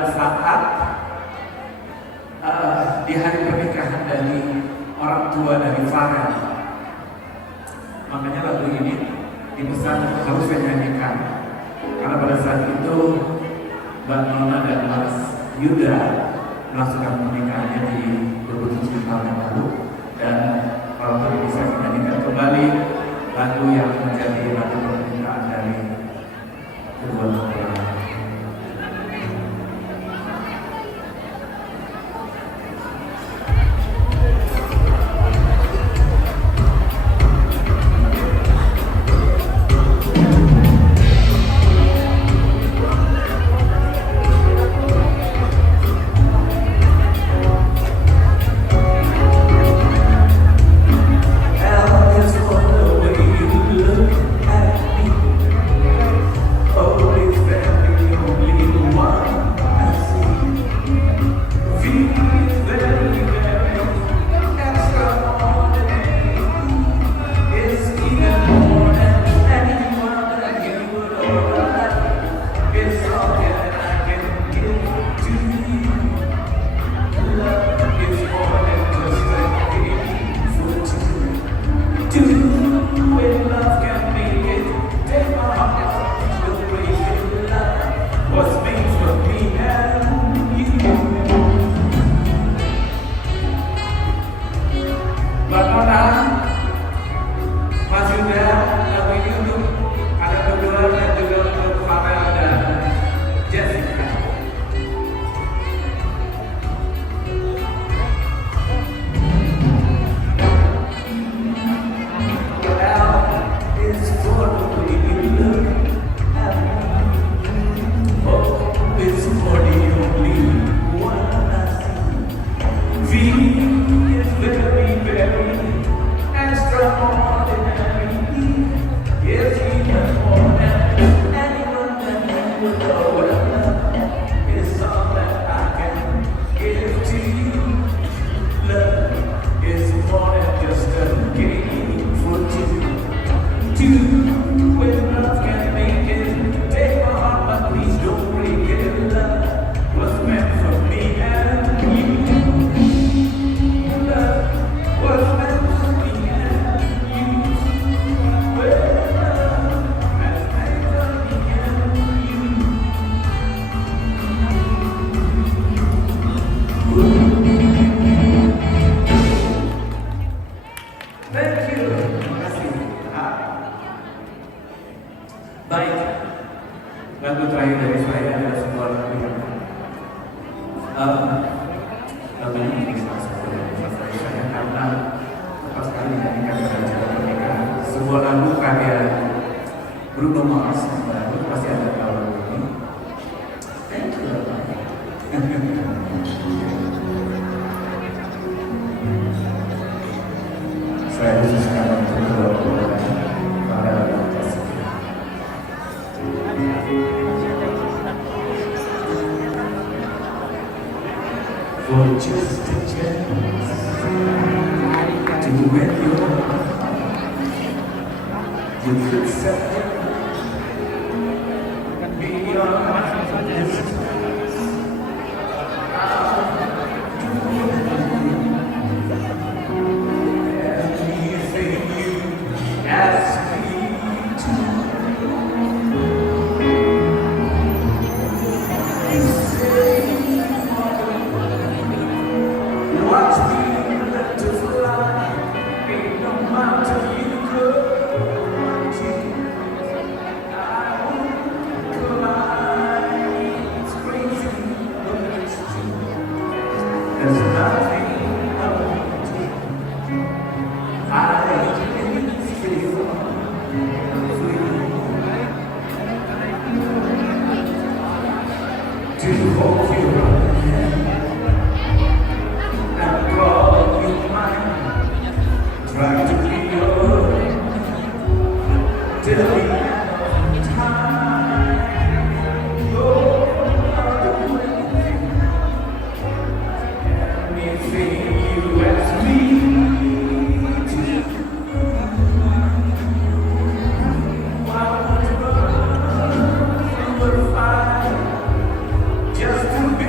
pada saat di hari pernikahan dari orang tua dari Farel. Makanya lagu ini dipesan harus saya nyanyikan karena pada saat itu Mbak Nona dan Mas Yuda melangsungkan pernikahannya di 27 tahun yang lalu, dan kalau tadi bisa menyanyikan kembali lagu yang menjadi lagu pernikahan dari kedua mempelai. Lagu terakhir dari saya adalah sebuah lagu yang lagu ini salah satu dari favorit saya karena tepat sekali dinyanyikan pada acara pernikahan. Sebuah lagu karya Bruno Mars yang baru, pasti ada tahu lagu ini. Thank you. Saya khususkan untuk kedua para for just a chance to win your heart. You could say beyond distance. Anything you ask me to, you say. Watch me learn to fly. Ain't no mountain you could to. I won't climb. It's crazy, but it's true. There's nothing I won't do. I can feel free to hold your hand. Call you mine, try to be yours till the end of time. Anything you ask me to, I would run through the fire just to be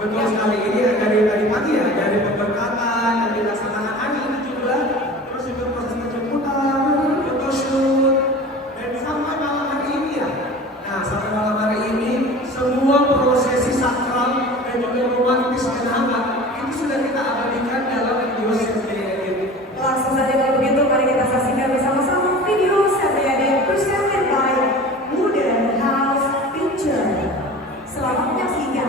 Betul sekali, ini dari pagi ya, dari pemberkatan yang dilaksanakan hari ini juga, terus juga proses penjemputan, photoshoot, dan sampai malam hari ini ya. Nah, sampai malam hari ini semua prosesi sakral dan juga romantis dan hangat itu sudah kita abadikan dalam video ini. Langsung saja kalau begitu, mari kita saksikan bersama-sama video Satriadi presented by Modern House Picture. Selamat menyaksikan.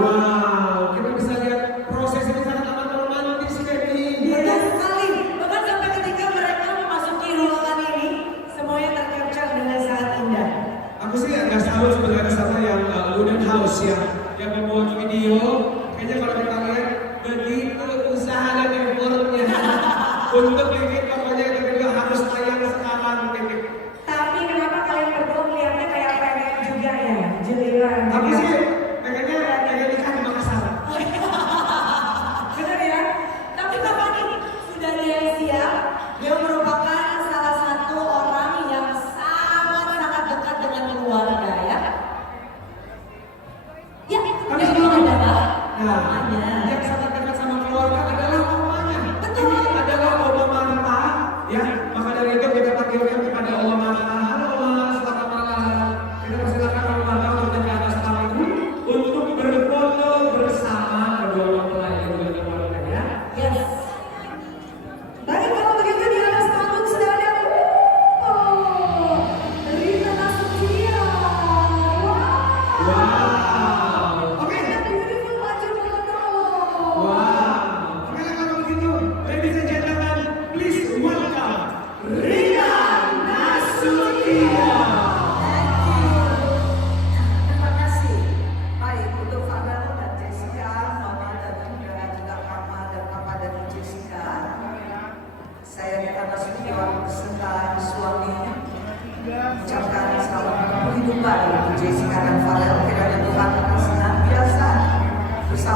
Wow, kita bisa lihat proses ini sangat amat romantis sekali. Benar sekali. Bahkan sampai ketika mereka memasuki ruangan ini, semuanya tercapture dengan sangat indah. Aku sih agak salut sebenarnya sama yang Modern House ya, yang membuat video. Kayaknya kalau kita lihat begitu usaha dan effortnya untuk bikin pokoknya itu juga harus tayang sekarang. Tapi kenapa kalian berdua melihatnya kayak pengen juga ya, jeliran? Tapi sih pengen nikah di Makassar. Benar ya? Tapi Bapak ini sudah ada yang siap. Dia merupakan salah satu orang yang sangat dekat dengan keluarga ya. Ya, Tapi yang juga ada Pak. Nah, Mamanya. yang sangat dekat sama keluarga adalah mamanya. Betul. Ini adalah Oma Marta, ya. Maka dari itu kita panggilkan kepada Oma Marta. Halo Oma, selamat malam. Kita persilakan Oma Marta untuk naik ke atas panggung untuk berfoto bersama kedua orang tua.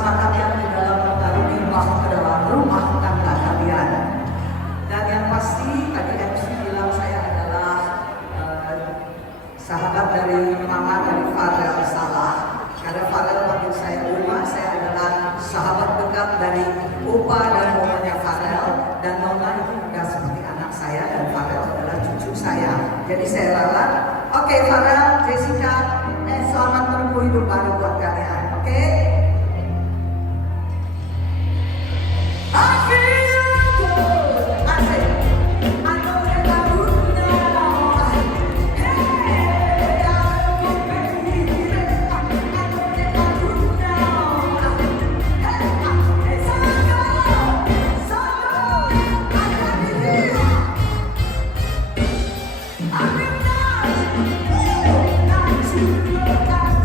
bersama kalian di dalam rumah ke dalam rumah tangga kalian. Dan yang pasti tadi MC bilang saya adalah sahabat dari mama dari Farel Salah. Karena Farel panggil saya Uma, saya adalah sahabat dekat dari Opa dan mamanya Farel. Dan Nona itu juga seperti anak saya dan Farel adalah cucu saya. Jadi saya rela. Oke, Farel, Jessica, selamat menempuh hidup baru buat kalian. Oke? I feel good. I say, I know that I would know. Hey, I don't believe it. I know that I would know. Hey, so I can believe. I'm in love. Not to look at.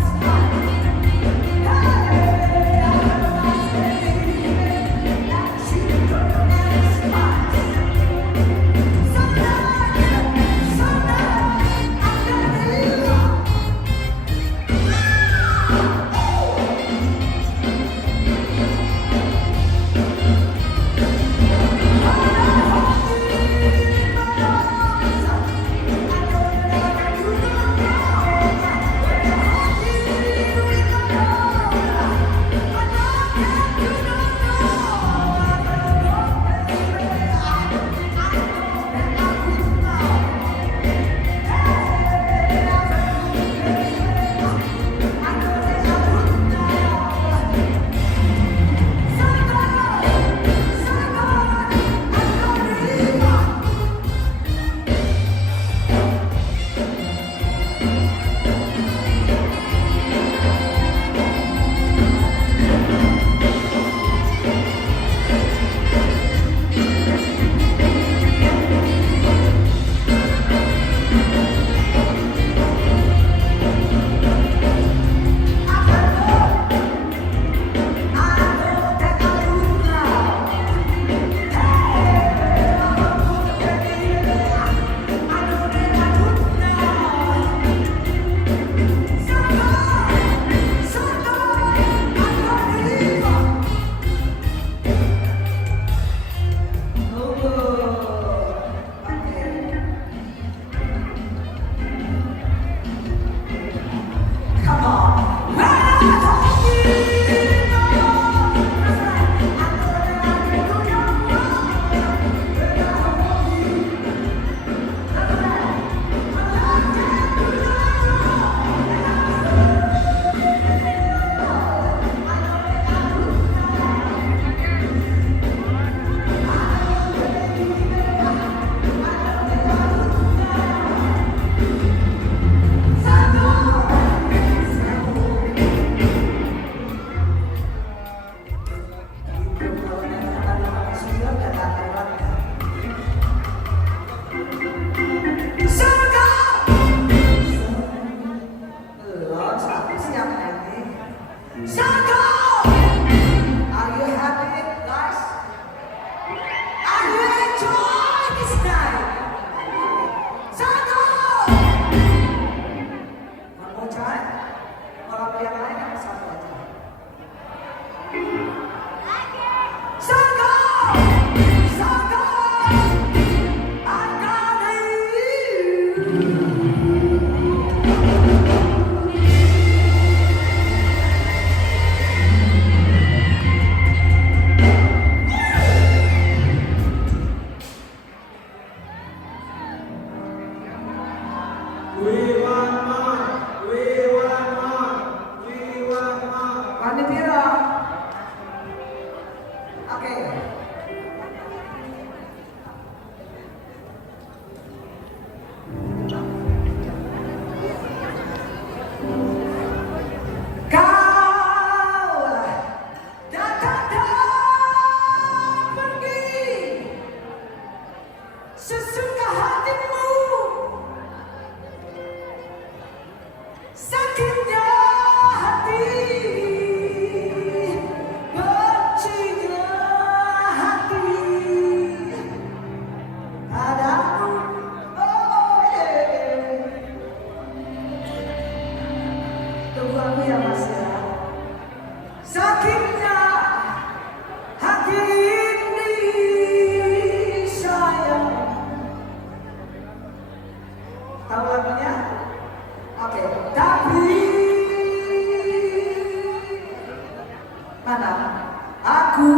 Aku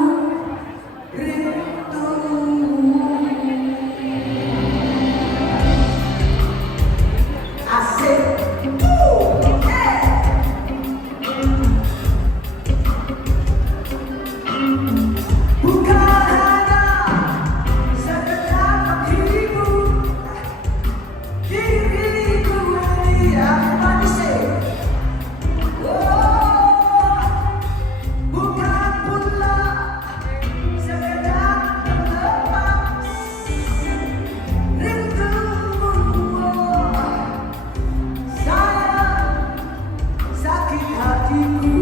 rindu. Asik. Bukan hanya sekedar menghibur diriku yang manis. Bukan pula sekedar melepas rindumu. Sayang, sakit hatiku.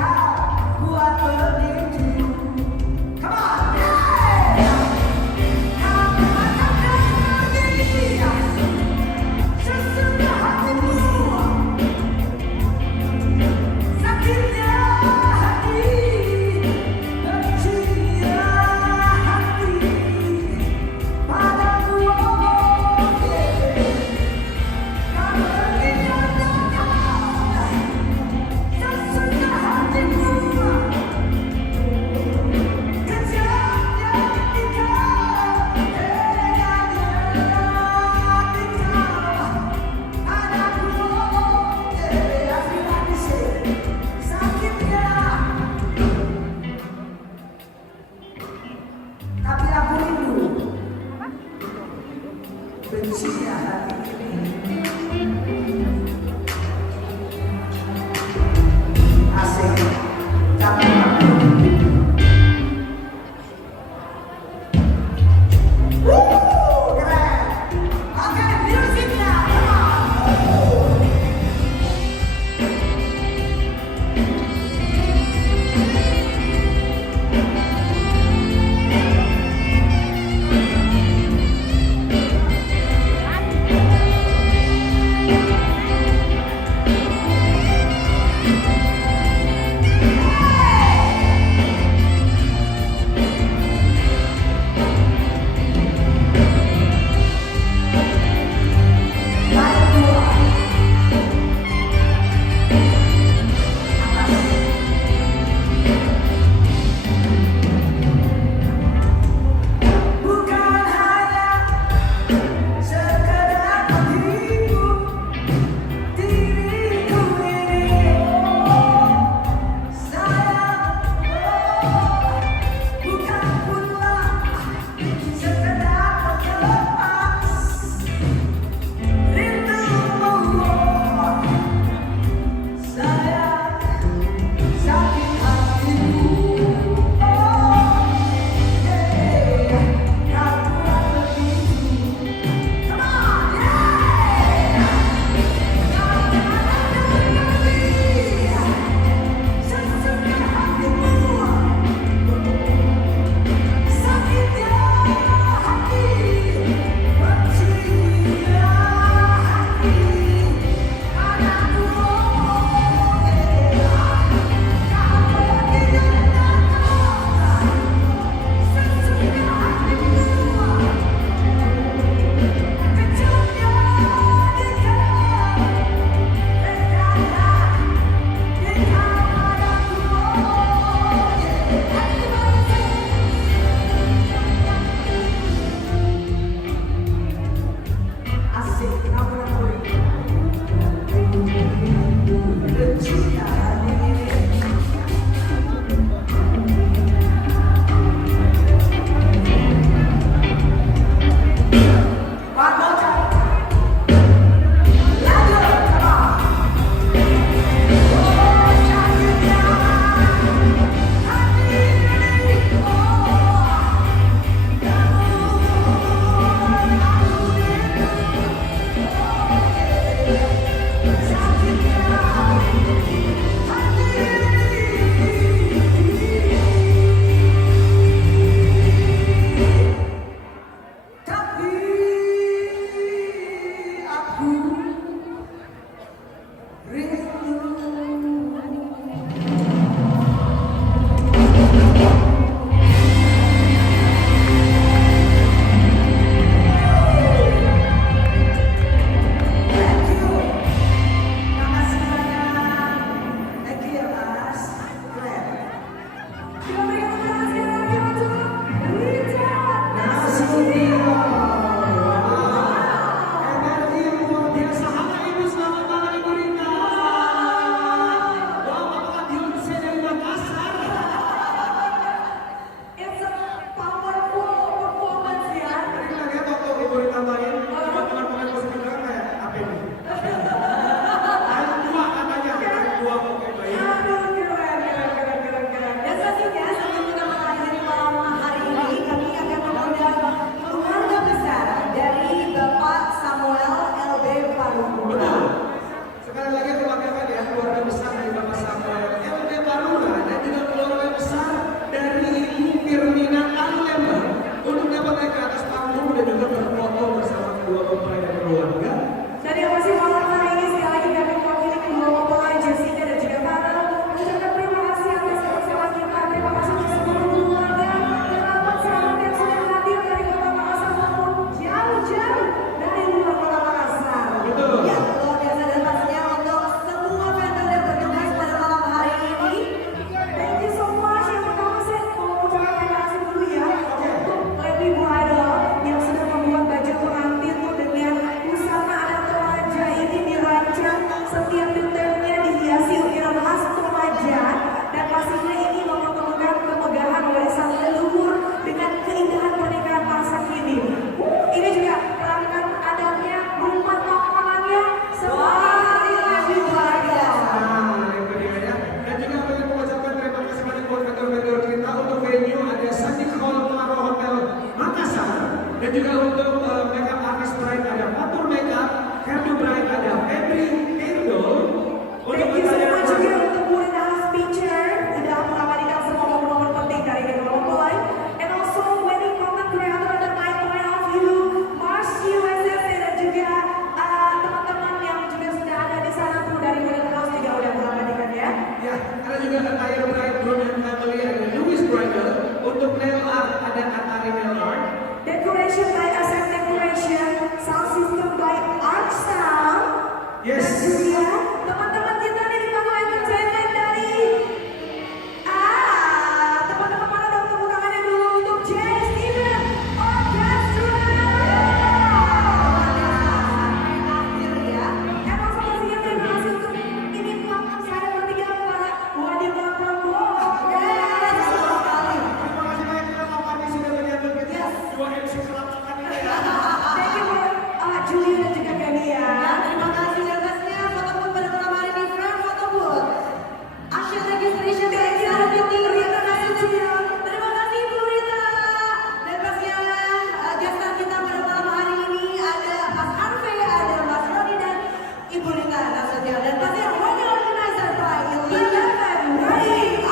Kau buat begitu. Come on, yeah. Kau mengatakan diri sesudah hatimu. Sakitnya hati, bencinya hati padamu. Kau meninggalkan sesudah hatimu. Kejamnya tinggal, tapi aku rindu bencinya hati ini. Asik, tapi aku keren. Oke, musiknya, come on.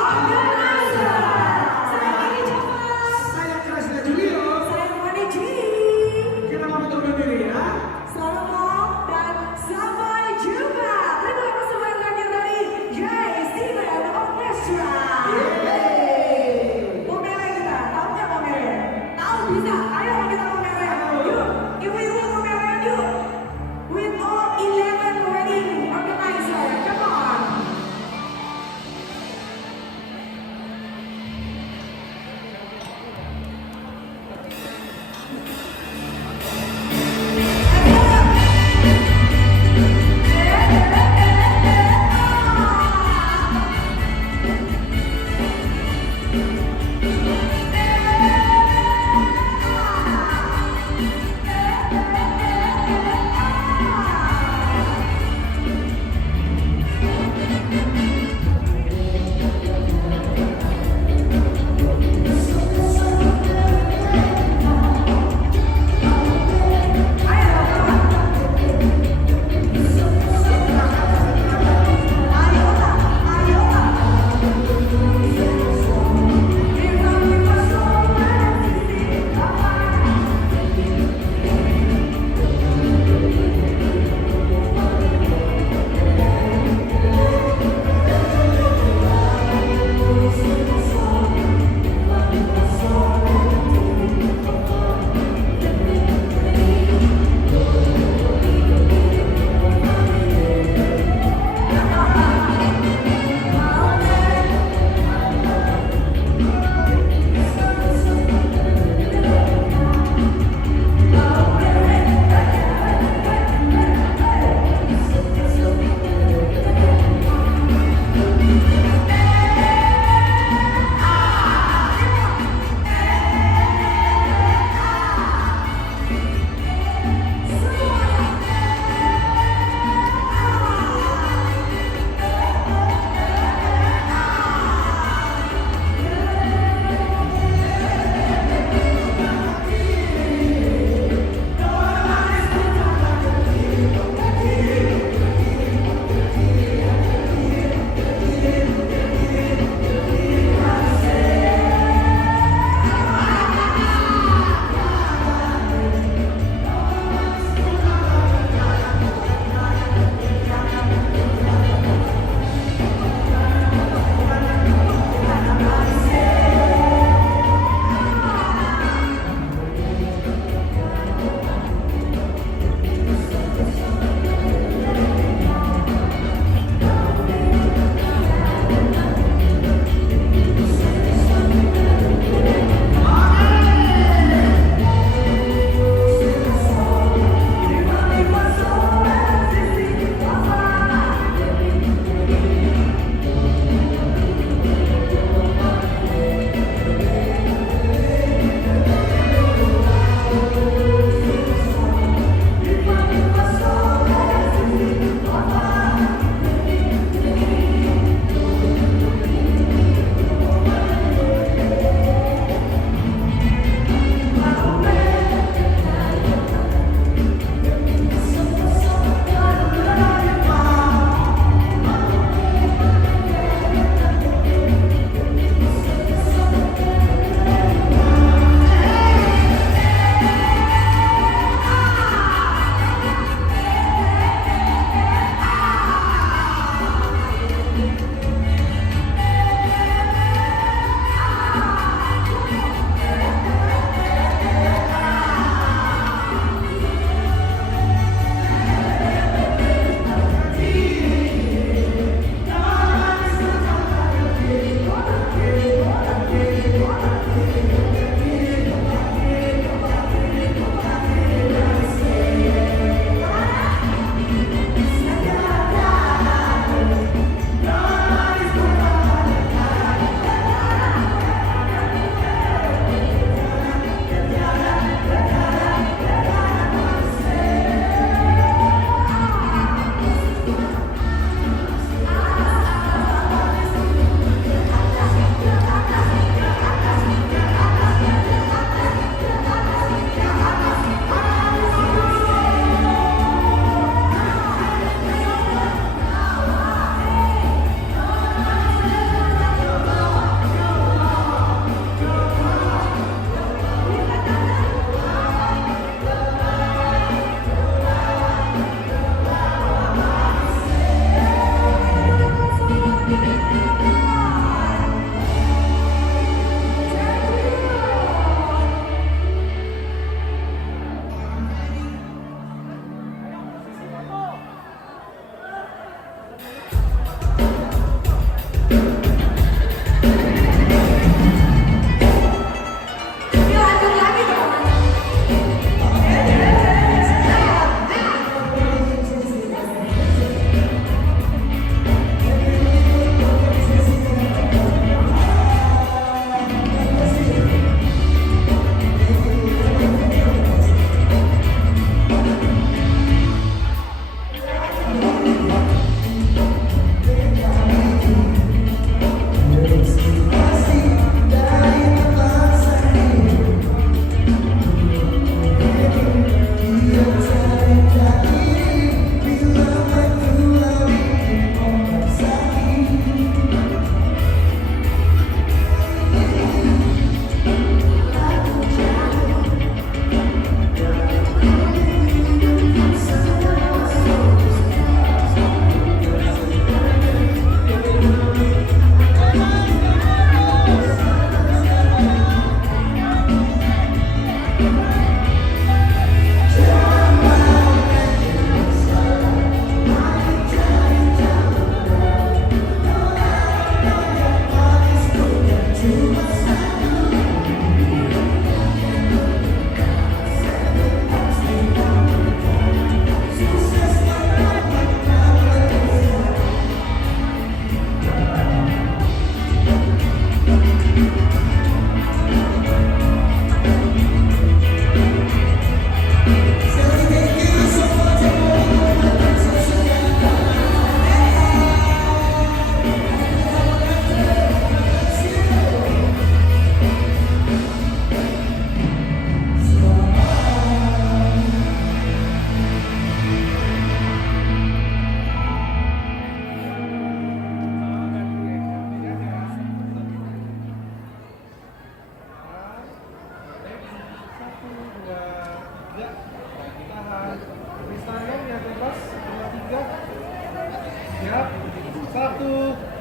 organizer. Saya Mani Jamal. Saya Kresna Julio. Saya Mani Ji. Kita pamit undur diri ya. Salam dan sampai jumpa. Terima kasih banyak hadir dari J7 Orchestra. Pomere kita, tahu nggak pomere? Tahu bisa. Ayo kita pomere. Yuk, ibu-ibu pomere yuk. With all 11 wedding organizer, come on.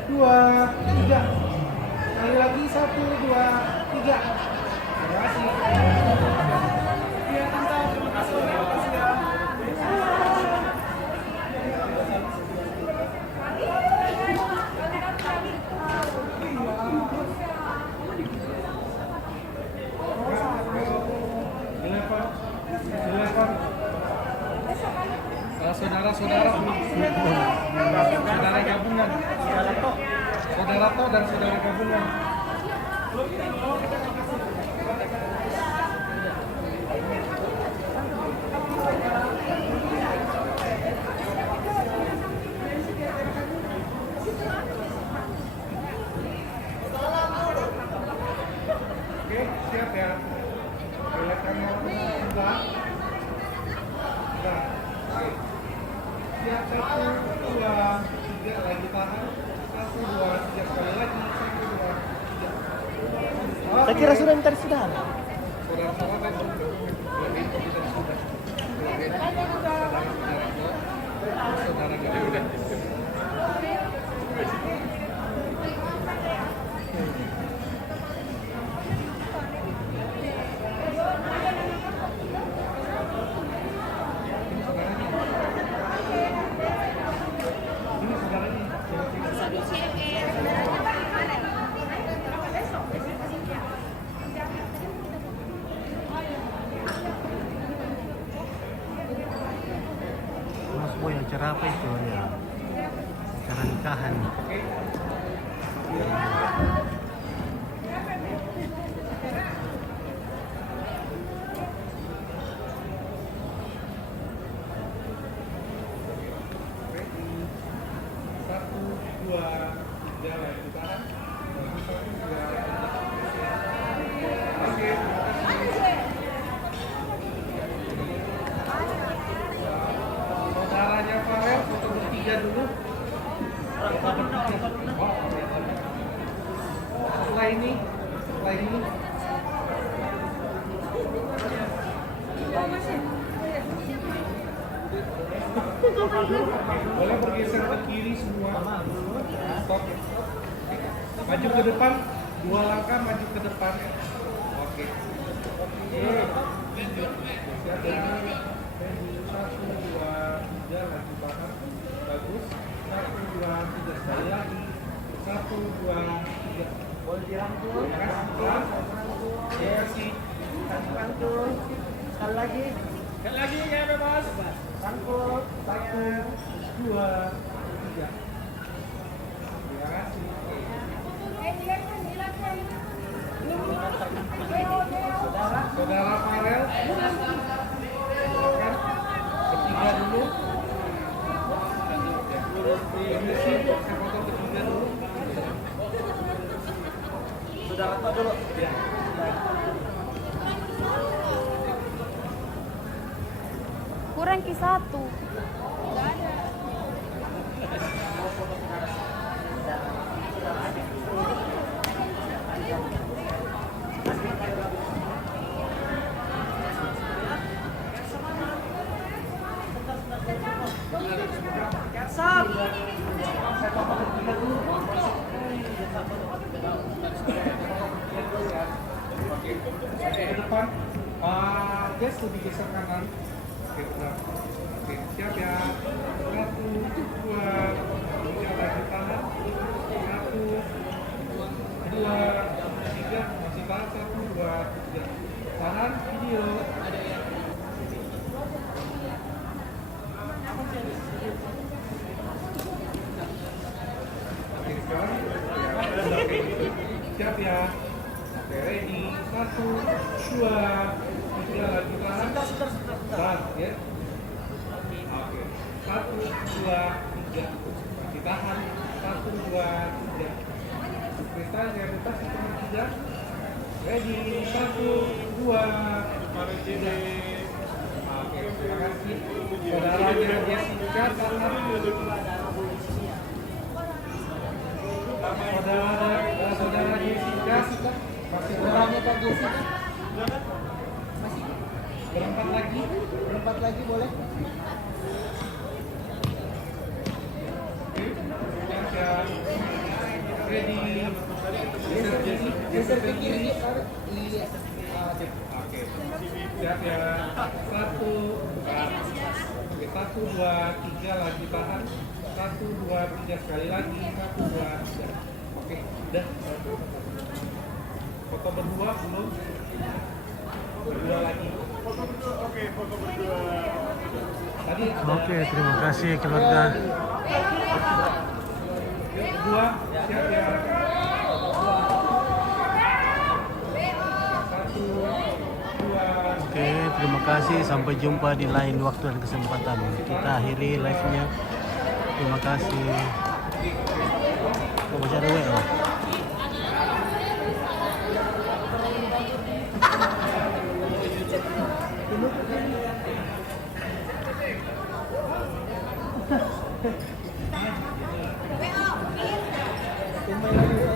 2, 3. Sekali lagi 1, 2, 3. Terima kasih. Iya, Tante. Terima kasih ya. Dilempar. Saudara-saudara gabungan. Saudara To dan saudara gabungan. Oke, siap ya. Lihat kamera sebentar. Oke. Siap, 1, 2, 3, lagi tahan. 1, 2, 3, sekali lagi. 1, 2, 3. Saya kira sudah minta sudah. Saudara-saudara kan lebih kita sudah. Saudara gabungan. Mas Boy, acara apa itu ya? Acara nikahan. Satu, dua, tiga, lagi tahan. Oke. Saudaranya Farel foto bertiga dulu. Foto bertiga. Oh, setelah ini. Boleh bergeser ke kiri semua. Stop. Maju ke depan, 2 langkah maju ke depan. Oke. Siap ya. 1, 2, 3, lagi tahan. Bagus. 1, 2, 3, sekali lagi. 1, 2, 3. Boleh dirangkul. Terima kasih. Rangkul. Sekali lagi. Sekali lagi ya bebas. Rangkul. 1, 2, 3. Terima kasih. Saudara Farel, bertiga dulu. Permisi, saya foto bertiga dulu. Saudara To dulu. Ya. Kurang ki 1. Ke depan, Jess lebih geser kanan. Oke, benar. Oke, siap ya. 1, 2, 3, lagi tahan. 1, 2, 3, masih tahan. 1, 2, 3. Tahan, video. Oke, sekarang siap ya. Oke, ready. 1, 2, 3, lagi tahan. Tahan, ya. Oke. 1, 2, 3. Lagi tahan. 1, 2, 3. Kristal, saya buka 1, 3. Ready. 1, 2, 3. Oke, terima kasih. Saudaranya Jessica, saudara Jessica, masih saudaranya Kak Jessica. Berempat lagi boleh? Oke, siap. Ready. Geser ke kiri. Iya. Oke. Siap ya. 1, bukan. Oke, 1, 2, 3 lagi tahan. 1, 2, 3 sekali lagi. 1, 2, 3. Oke, udah. Foto berdua belum? Berdua lagi. Oke, foto berdua. Tadi ada. Oke, terima kasih keluarga. Berdua, siap ya. 1, 2. Oke, terima kasih. Sampai jumpa di lain waktu dan kesempatan. Kita akhiri live-nya. Terima kasih. Oh, masih ada WA. WO.